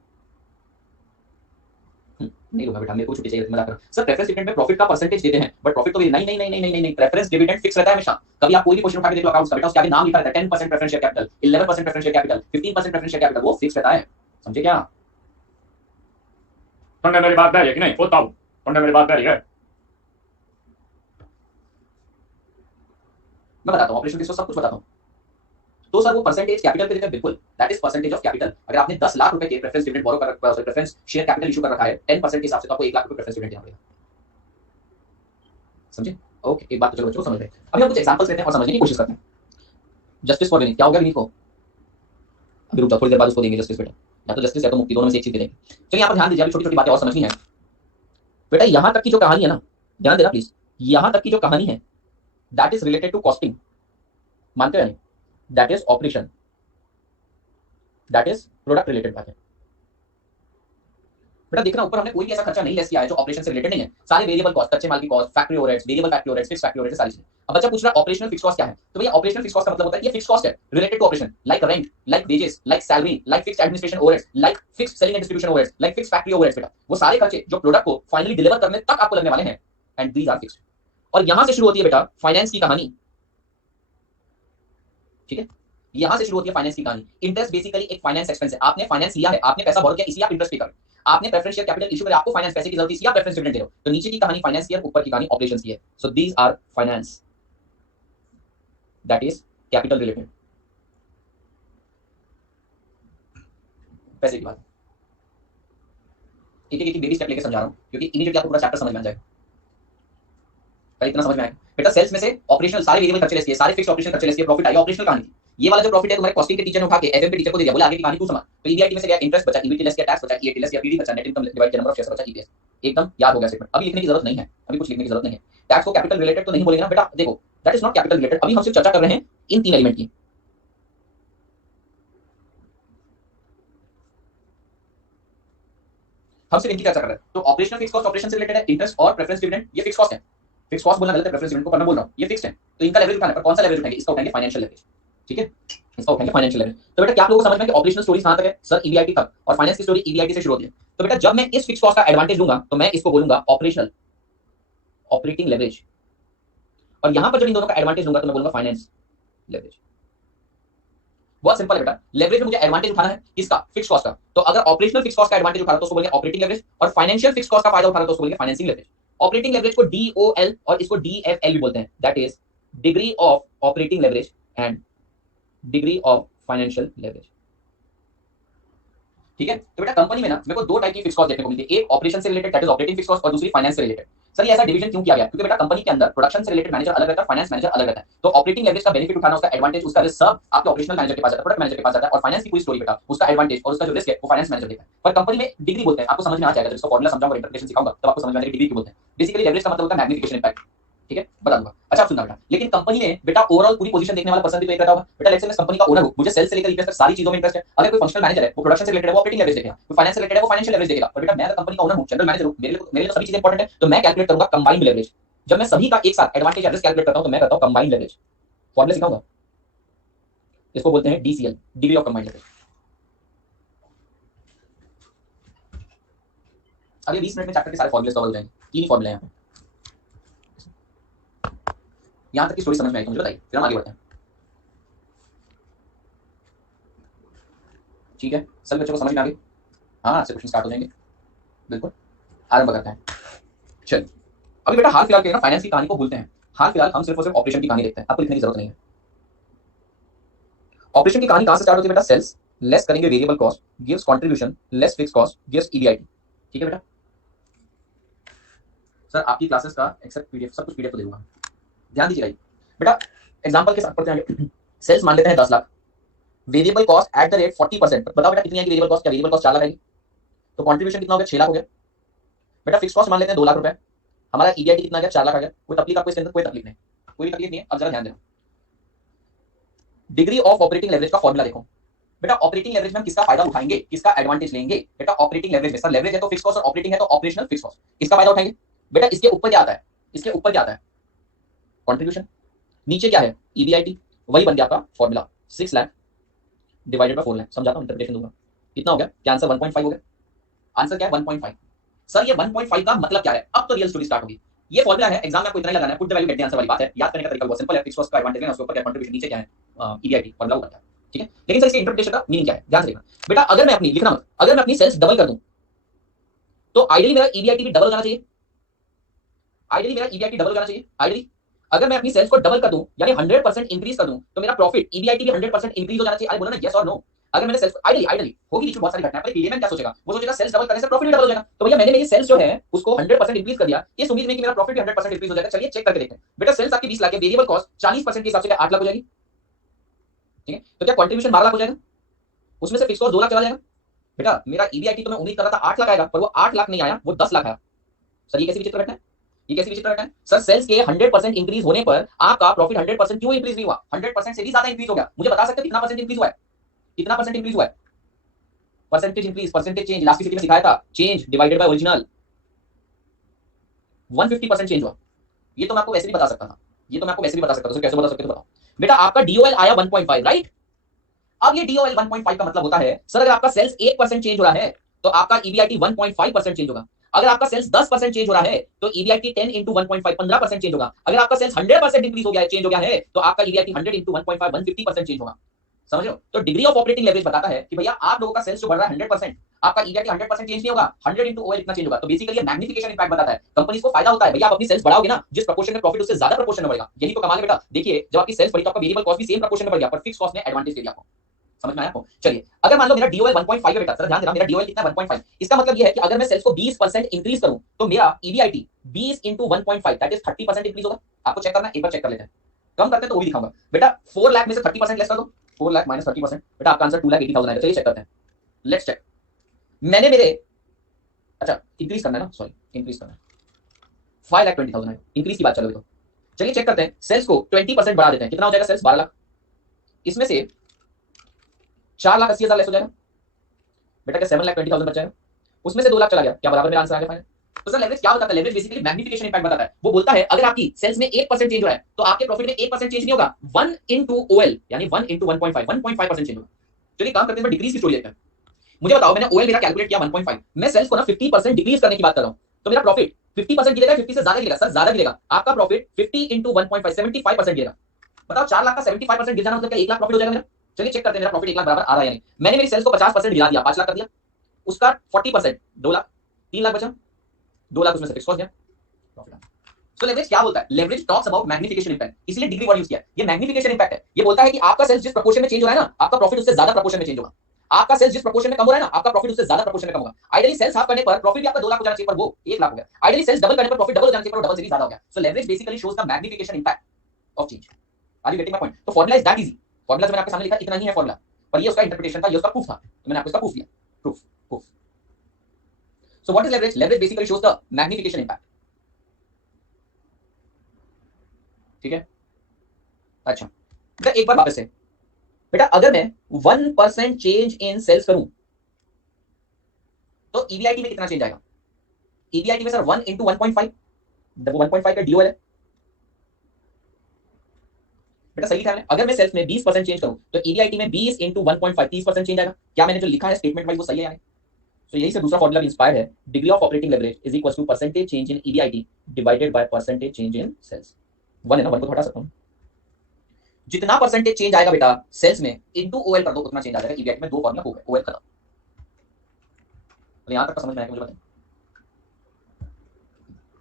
नहीं लूंगा बेटा, मेरे को छुट्टी चाहिए, मजाक कर। सर प्रेफरेंस डिविडेंड में प्रॉफिट का परसेंटेज देते हैं, बट प्रॉफिट तो नहीं नहीं नहीं नहीं नहीं नहीं, प्रेफरेंस डिविडेंड फिक्स रहता है हमेशा। कभी आप कोई भी क्वेश्चन उठा के देख लो अकाउंट्स का, बेटा उसके आगे नाम लिखा रहता है, 10% preference share capital, 11% preference share capital, 15% preference share capital, वो फिक्स रहता है। समझे क्या? तुमने मेरी बात कही है कि नहीं? बताओ, तुमने मेरी बात कही है? मैं बताता हूँ, ऑपरेशन फिक्स सब कुछ बताता हूँ। तो सर वो परसेंटेज कैपिटल पे देते हैं, बिल्कुल, that is percentage of capital. अगर आपने 10 लाख रुपए के प्रेफरेंस डिविडेंड बोरो कर, प्रेफरेंस शेयर कैपिटल इशू कर रखा है 10% के हिसाब से, तो आपको 1 लाख रुपए प्रेफरेंस डिविडेंड देना पड़ेगा। समझे? ओके, एक बात तो चलो बच्चों को समझ गए। अभी हम कुछ एग्जांपल्स लेते हैं और समझने की कोशिश करते हैं। जस्टिस फॉर विनीत, क्या हो गया विनीत को? अभी रुक जाओ, थोड़ी देर बाद उसको देंगे जस्टिस बेटा, या तो जस्टिस या तो मुक्ति, दोनों में से एक चीज दे देंगे। चलिए यहाँ पर ध्यान दीजिए, अभी छोटी छोटी बातें और समझनी है बेटा। यहाँ तक की जो कहानी है ना, ध्यान देना प्लीज, यहाँ तक की जो कहानी है that is related to costing, मानते हैं? That is operation, that is product related बात है बेटा। देखना ऊपर हमने कोई भी ऐसा खर्चा नहीं लेस किया है जो ऑपरेशन से रिलेटेड नहीं है, सारे वेरिएबल कॉस्ट, कच्चे माल की cost, factory overheads, variable factory overheads, fix factory overheads, सारी चीजें। अब बच्चा पूछ रहा है ऑपरेशनल फिक्स कॉस्ट क्या है, तो भैया ऑपरेशनल फिक्स कॉस्ट का मतलब होता है ये फिक्स कॉस्ट है related to operation, like rent, like wages, like salary, like fixed administration overheads, like fixed selling and distribution overheads, like fixed factory overheads. बेटा वो सारे खर्चे जो प्रोडक्ट को फाइनली डिलीवर करने तक आपको लगने वाले हैं, एंड दीज आर फिक्स्ड। और यहां से शुरू होती है बेटा फाइनेंस की कहानी, ठीक है? यहां से शुरू होती है फाइनेंस की कहानी। इंटरेस्ट बेसिकली एक फाइनेंस एक्सपेंस है, आपने फाइनेंस लिया है, आपने पैसा बोरो किया, इसलिए आप इंटरेस्ट पे कर रहे हैं। आपने प्रेफरेंस शेयर कैपिटल इशू करे, आपको फाइनेंस पैसे की जरूरत है, इसलिए आप प्रेफरेंस डिविडेंड दे रहे हो। तो नीचे की कहानी फाइनेंस की है, ऊपर की कहानी ऑपरेशंस की है। So these are finance, that is capital related, पैसे की बात। एक एक बेबी स्टेप लेके समझा रहा हूं, क्योंकि इमीडिएटली आपको पूरा चैप्टर समझ में आ जाएगा। पहले इतना समझ में आएगा बेटा, सेल्स में से ऑपरेशनल सारे वेरिएबल खर्चे लेस किए, सारे फिक्स्ड ऑपरेशन खर्चे लेस किए, प्रॉफिट आई, ऑपरेशनल कहानी थी। ये वाला जो प्रॉफिट है तुम्हारे कॉस्टिंग के टीचर ने उठा के एफएम के टीचर को दे दिया, बोला आगे की कहानी तू समझ। तो ईबीआईटी में से गया इंटरेस्ट बचा, ईबीटी लेस किया टैक्स बचा, ईएटी लेस किया पीडी बचा, नेट इनकम डिवाइड किया नंबर ऑफ शेयर्स बचा, ईपीएस। एकदम याद हो गया स्टेटमेंट, अभी लिखने की जरूरत नहीं है, अभी कुछ लिखने की जरूरत नहीं है। टैक्स को कैपिटल रिलेटेड तो नहीं बोलेंगे ना बेटा, देखो that is not capital related. अभी हम सिर्फ चर्चा कर रहे हैं इन तीन एलिमेंट की। हम सिर्फ इनकी चर्चा कर रहे हैं। तो ऑपरेशनल फिक्स कॉस्ट ऑपरेशन से रिलेटेड है, इंटरेस्ट और प्रेफरेंस डिविडेंड ये फिक्स कॉस्ट है। फिक्स कॉस्ट बोलना गलत है, प्रेफरेंस डिविडेंड को करना बोल रहा हूं, ये फिक्स्ड है। तो इनका लेवरेज उठाना है, पर कौन सा लेवरेज उठाएंगे? इसका उठाएंगे फाइनेंशियल लेवरेज, ठीक है? इसका उठाएंगे फाइनेंशियल लेवरेज। तो बेटा क्या आप लोगों को समझ में कि ऑपरेशनल स्टोरी कहां तक है? सर ईबीआईटी तक, और फाइनेंस की स्टोरी ईबीआईटी से शुरू होती है। तो बेटा जब मैं इस फिक्स कॉस्ट का एडवांटेज लूंगा तो मैं इसको बोलूंगा ऑपरेशनल, ऑपरेटिंग लेवरेज। और यहां पर जब इन दोनों का एडवांटेज लूंगा तो मैं बोलूंगा फाइनेंस लेवरेज। बहुत सिंपल है बेटा, लेवरेज में मुझे एडवांटेज उठाना है किसका? फिक्स कॉस्ट का। तो अगर ऑपरेशनल फिक्स कॉस्ट का एडवांटेज उठा रहा तो उसको बोलेंगे ऑपरेटिंग लेवरेज, और फाइनेंशियल फिक्स कॉस्ट का फायदा उठा रहा तो उसको बोलेंगे फाइनेंसिंग लेवरेज। ऑपरेटिंग लेवरेज को डीओएल और इसको डीएफएल भी बोलते हैं, that is degree of operating leverage and degree of financial leverage, ठीक है? तो बेटा कंपनी में ना मेरे को दो टाइप की फिक्स कॉस्ट देखने को मिलती है, एक ऑपरेशन से related that is operating fix cost, और दूसरी फाइनेंस से रिलेटेड। सर ये ऐसा डिवीजन क्यों किया गया? क्योंकि बेटा कंपनी के अंदर प्रोडक्शन से रिलेटेड मैनेजर अलग रहता है, फाइनेंस मैनेजर अलग रहता है। तो ऑपरेटिंग लेवरेज का बेनिफिट उठाना, उसका एडवांटेज, उसका रिस्क सब आपके ऑपरेशनल मैनेजर के पास जाता है, प्रोडक्ट मैनेजर के पास जाता है। और फाइनेंस की पूरी स्टोरी बेटा, उसका एडवांटेज और उसका जो रिस्क है वो फाइनेंस मैनेजर देखता है। पर कंपनी में डिग्री बोलते हैं, आपको समझ में आ जाएगा जब इसका फॉर्मूला समझाऊंगा, इंटरप्रिटेशन सिखाऊंगा, तब आपको समझ में आएगा डिग्री क्यों बोलते हैं। बेसिकली लेवरेज का मतलब होता है मैग्निफिकेशन इम्पैक्ट, ठीक है? बता दूंगा। अच्छा सुनना बेटा, लेकिन कंपनी में बेटा ओवरऑल पूरी पोजीशन देखने वाला पर्सन भी तो एक रहता होगा बेटा। लेट्स से मैं कंपनी का ओनर हूं, मुझे सेल्स से लेकर ईपीएस तक सारी चीजों में इंटरेस्ट है। अगर कोई फंक्शनल मैनेजर है वो प्रोडक्शन से रिलेटेड है, वो ऑपरेटिंग लेवरेज देखेगा, कोई फाइनेंस से रिलेटेड है वो फाइनेंशियल लेवरेज देखेगा। और बेटा मैं अगर कंपनी का ओनर हूं, जनरल मैनेजर हूं, मेरे लिए सभी चीजें इंपॉर्टेंट है, तो मैं कैलकुलेट करूंगा कंबाइंड लेवरेज। जब मैं सभी का एक साथ एडवांटेज या रिस्क कैलकुलेट करता हूं तो मैं करता हूं कंबाइंड लेवरेज। फॉर्मूला सिखाऊंगा, इसको बोलते हैं DCL, degree of combined leverage. अगले 20 मिनट में चैप्टर के सारे फॉर्मूले कवर हो जाएंगे, तीन फॉर्मूले हैं। यहां तक की स्टोरी समझ में आई तो मुझे बताइए, फिर हम आगे बढ़ते हैं, ठीक है? सभी बच्चों को समझ में आ गई? हाँ, आज से क्वेश्चन स्टार्ट हो जाएंगे, बिल्कुल आरंभ करते हैं। चल अभी बेटा हाल फिलहाल के ना फाइनेंस की कहानी को भूलते हैं, हाल फिलहाल हम सिर्फ और सिर्फ ऑपरेशन की कहानी देखते हैं, आपको लिखने की जरूरत नहीं है। ऑपरेशन की कहानी कहां से स्टार्ट होती है बेटा? सेल्स लेस करेंगे variable cost gives contribution less fix cost gives EBIT, ठीक है बेटा? सर आपकी क्लासेस का एक्सेप्ट पीडीएफ सब कुछ पीडीएफ को दे दूंगा, ध्यान दीजिएगा बेटा। एग्जांपल के साथ पढ़ते हैं। सेल्स मान लेते हैं 10 lakh, variable cost at the rate 40%, बताओ बेटा कितनी आएगी वेरिएबल कॉस्ट? क्या वेरिएबल कॉस्ट 4 लाख आएगी? तो कंट्रीब्यूशन कितना हो गया? 6 लाख हो गया बेटा। फिक्स कॉस्ट मान लेते हैं 2 लाख रुपए, हमारा ईबीआईटी कितना आ गया? 4 लाख आ गया। कोई तकलीफ आपको इसके अंदर? कोई तकलीफ नहीं, कोई तकलीफ नहीं है। अब जरा ध्यान देना, डिग्री ऑफ ऑपरेटिंग लेवरेज का फॉर्मूला देखो बेटा। ऑपरेटिंग लेवरेज में हम किसका फायदा उठाएंगे, किसका एडवांटेज लेंगे बेटा? ऑपरेटिंग लेवरेज में सर लेवरेज है तो फिक्स कॉस्ट और ऑपरेटिंग है तो ऑपरेशनल फिक्स कॉस्ट, किसका फायदा उठाएंगे बेटा? इसके ऊपर क्या आता है, इसके ऊपर क्या आता है? कंट्रीब्यूशन। नीचे क्या है? ईबीआईटी। वही बन गया आपका formula 6 lakh divided bye 4 lakh. समझाता हूं, इंटरप्रिटेशन दूंगा। कितना हो गया? क्या आंसर 1.5 हो गया? आंसर क्या है? 1.5। सर ये 1.5 का मतलब क्या है? अब तो रियल स्टोरी स्टार्ट होगी। ये फॉर्मूला है, एग्जाम में आपको इतना ही लगाना है, put the value get the answer वाली बात है। याद करने का तरीका बहुत सिंपल है, फिक्स कॉस्ट का एडवांटेज लेना, उसके ऊपर क्या कंट्रीब्यूशन, नीचे क्या है ईबीआईटी, फॉर्मूला ऊपर क्या है, ठीक है। लेकिन सर इसके इंटरप्रिटेशन का मीनिंग क्या है, ध्यान से देखना बेटा। अगर मैं अपनी, लिखना मत, अगर मैं अपनी सेल्स डबल कर दूं तो आइडियली मेरा ईबीआईटी भी डबल हो जाना चाहिए। आइडियली मेरा ईबीआईटी डबल हो जाना चाहिए आइडियली। अगर मैं अपनी सेल्स को डबल कर दूं यानी 100% इंक्रीज कर दूं तो मेरा प्रॉफिट ईबीआईटी भी 100% इंक्रीज हो जाना चाहिए। अरे बोलो ना यस और नो। अगर मैंने सेल्स आइडियली आइडियली होगी नहीं, बहुत सारी घटनाएं, पर लेमैन क्या सोचेगा? वो सोचेगा सेल्स डबल करने से प्रॉफिट भी डबल हो जाएगा। तो भैया मैंने मेरी सेल्स जो है उसको 100% इंक्रीज कर दिया इस उम्मीद में कि मेरा प्रॉफिट भी 100% इंक्रीज हो जाएगा। चलिए चेक करके देखते हैं बेटा। सेल्स आपकी 20 लाख है, वेरिएबल कॉस्ट 40% के हिसाब से 8 लाख हो जाएगी, ठीक है। तो क्या कंट्रीब्यूशन 12 लाख हो जाएगा, उसमें से फिक्स कॉस्ट 2 लाख चला जाएगा। बेटा मेरा ईबीआईटी तो मैं उम्मीद कर रहा था 8 लाख आएगा, पर वो 8 लाख नहीं आया, वो 10 लाख आया। सर ये कैसी विचित्र घटना है, ये कैसी विचित्र घटना है? सर सेल्स के 100% इंक्रीज होने पर आपका प्रॉफिट 100% क्यों इंक्रीज नहीं हुआ? 100% से भी ज्यादा इंक्रीज हो गया। मुझे बता सकते हो कितना परसेंट इंक्रीज हुआ है? कितना परसेंट इंक्रीज हुआ है? Percentage increase, percentage change elasticity में सिखाया था, change divided by original 150% change हुआ। ये तो मैं आपको वैसे भी बता सकता था, ये तो मैं आपको वैसे भी बता सकता था। कैसे बता सकते हो बताओ बेटा। आपका डीओएल आया 1.5 राइट। अब ये डीओएल 1.5 का मतलब होता है सर अगर आपका सेल्स 1% चेंज हो रहा है तो आपका ईबीआईटी 1.5% चेंज होगा। अगर आपका सेल्स 10% चेंज हो रहा है तो ईबीआईटी 10 इंटू 1.5 15% चेंज होगा। अगर आपका सेल्स 100% इंक्रीज हो गया है, चेंज हो गया है, तो आपका ईबीआईटी 100 इंटू 1.5 150% चेंज होगा। समझ रहे हो? तो डिग्री ऑफ ऑपरेटिंग लेवरेज बताता है कि भैया आप लोगों का सेल्स जो बढ़ रहा है 100%, आपका ईबीआईटी 100% चेंज नहीं होगा, 100 इंटू ओएल इतना चेंज होगा। तो बेसिकली ये मैग्निफिकेशन इंपैक्ट बताता है। कंपनीज को फायदा होता है भैया, आप अपनी सेल्स बढ़ाओगे ना, जिस प्रोपोर्शन में प्रॉफिट उससे ज्यादा प्रोपोर्शन में बढ़ेगा। यही तो कमाल है बेटा। देखिए जब आपकी सेल्स बढ़ी तो आपका वेरिएबल कॉस्ट भी सेम प्रोपोर्शन में बढ़ गया, पर फिक्स कॉस्ट ने एडवांटेज दे दिया आपको। समझ में आया आपको? चलिए अगर मान लो मेरा डीओएल 1.5 है बेटा, सर ध्यान देना मेरा डीओएल कितना है 1.5। इसका मतलब ये है कि अगर मैं सेल्स को 20% इंक्रीज करूं तो मेरा EBIT 20 into 1.5 that is 30% increase होगा। आपको चेक करना है, एक बार चेक कर लेते हैं। कम करते हैं तो वो भी दिखाऊंगा बेटा। 4 लाख में से 30% लेस कर दो, 4 लाख माइनस 30% बेटा आपका आंसर 2,80,000 आएगा। चलिए चेक करते हैं, लेट्स चेक। मैंने मेरे, अच्छा इंक्रीज करना है ना, सॉरी इंक्रीज करना है, 5,20,000 आएगा। इंक्रीज की बात चल रही तो चलिए चेक करते हैं। सेल्स को 20% बढ़ा देते हैं, कितना हो जाएगा? सेल्स 12 लाख, इसमें से 4,80,000 लेस हो जाएगा बेटा, क्या 7,20,000 बच जाएगा? उसमें से 2 लाख चला गया, क्या बराबर मेरा आंसर आ गया फाइनल? तो सर लेवरेज क्या बताता है? लेवरेज बेसिकली मैग्निफिकेशन इंपैक्ट बताता है। वो बोलता है अगर आपकी सेल्स में 1% चेंज हो रहा है तो आपके प्रॉफिट में 1% चेंज नहीं होगा, 1 इंटू ओएल यानी 1 इंटू 1.5 1.5% चेंज होगा। चलिए काम करते हैं, डिक्रीज की स्टोरी देखते हैं। मुझे बताओ मैंने ओएल मेरा कैलकुलेट किया 1.5, मैं सेल्स को ना 50% डिक्रीज करने की बात कर रहा हूं, तो मेरा प्रॉफिट 50% गिरेगा, 50 से ज्यादा गिरेगा? सर ज्यादा गिरेगा। आपका प्रॉफिट 50 इंटू 1.5 75% गिरेगा। बताओ 4 लाख का 75% गिर जाना मतलब क्या 1 लाख प्रॉफिट हो जाएगा मेरा? चलिए चेक करते हैं मेरा प्रॉफिट 1 लाख बराबर आ रहा है या नहीं। मैंने मेरी सेल्स को 50% गिरा दिया, 5 लाख कर दिया, उसका 40% 2 लाख, 3 लाख बचा, 2 लाख उसमें से फिक्स कॉस्ट गया, प्रॉफिट। सो लेवरेज क्या बोलता है? Leverage talks about magnification impact, इसलिए डिग्री वर्ड यूज किया है। ये मैग्निफिकेशन इंपैक्ट है। ये बोलता है कि आपका सेल्स जिस प्रोपोर्शन में चेंज हो रहा है ना, आपका प्रॉफिट उससे ज्यादा प्रोपोर्शन में चेंज होगा। आपका सेल्स जिस प्रोपोर्शन में कम हो रहा है ना, आपका प्रॉफिट उससे ज्यादा प्रोपोर्शन में कम होगा। आइडियली सेल्स हाफ करने पर प्रॉफिट भी आपका 2 लाख हो जाना चाहिए, पर वो 1 लाख हो गया। आइडियली सेल्स डबल करने पर प्रॉफिट डबल हो जाना चाहिए, पर वो डबल से भी ज्यादा हो गया। So leverage basically shows the magnification impact of change. Are you getting my point? तो formula is that easy. Formula जो मैंने आपके सामने लिखा इतना ही है फार्मूला, पर ये उसका इंटरप्रिटेशन था, ये उसका प्रूफ था, तो मैंने आपको इसका प्रूफ दिया। Proof proof. So what is leverage? Leverage basically shows the magnification impact, ठीक है। अच्छा बेटा एक बार वापस से बेटा, अगर मैं 1% चेंज इन सेल्स करूं तो ईबीआईटी में कितना चेंज आएगा? ईबीआईटी में सर 1 इंटू 1.5, 1.5 का डीओएल है बेटा, सही लिखा है। अगर मैं सेल्स में 20% चेंज करूं तो ईबीआईटी में 20 इंटू 1.5 30% चेंज आएगा। क्या मैंने जो लिखा है स्टेटमेंट वाइज वो सही है यानी? तो यही से दूसरा फॉर्मूला इंस्पायर्ड है। Degree of operating leverage is equal to percentage change in EBIT divided by percentage change in sales. 1 है ना, 1 को हटा सकता हूं। जितना परसेंटेज चेंज आएगा बेटा सेल्स में इनटू ओएल कर दो, उतना चेंज आ जाएगा ईबीआईटी में। 2 फॉर्मूला हो गए, ओएल खत्म। तो यहां तक का समझ में आया मुझे बताएं।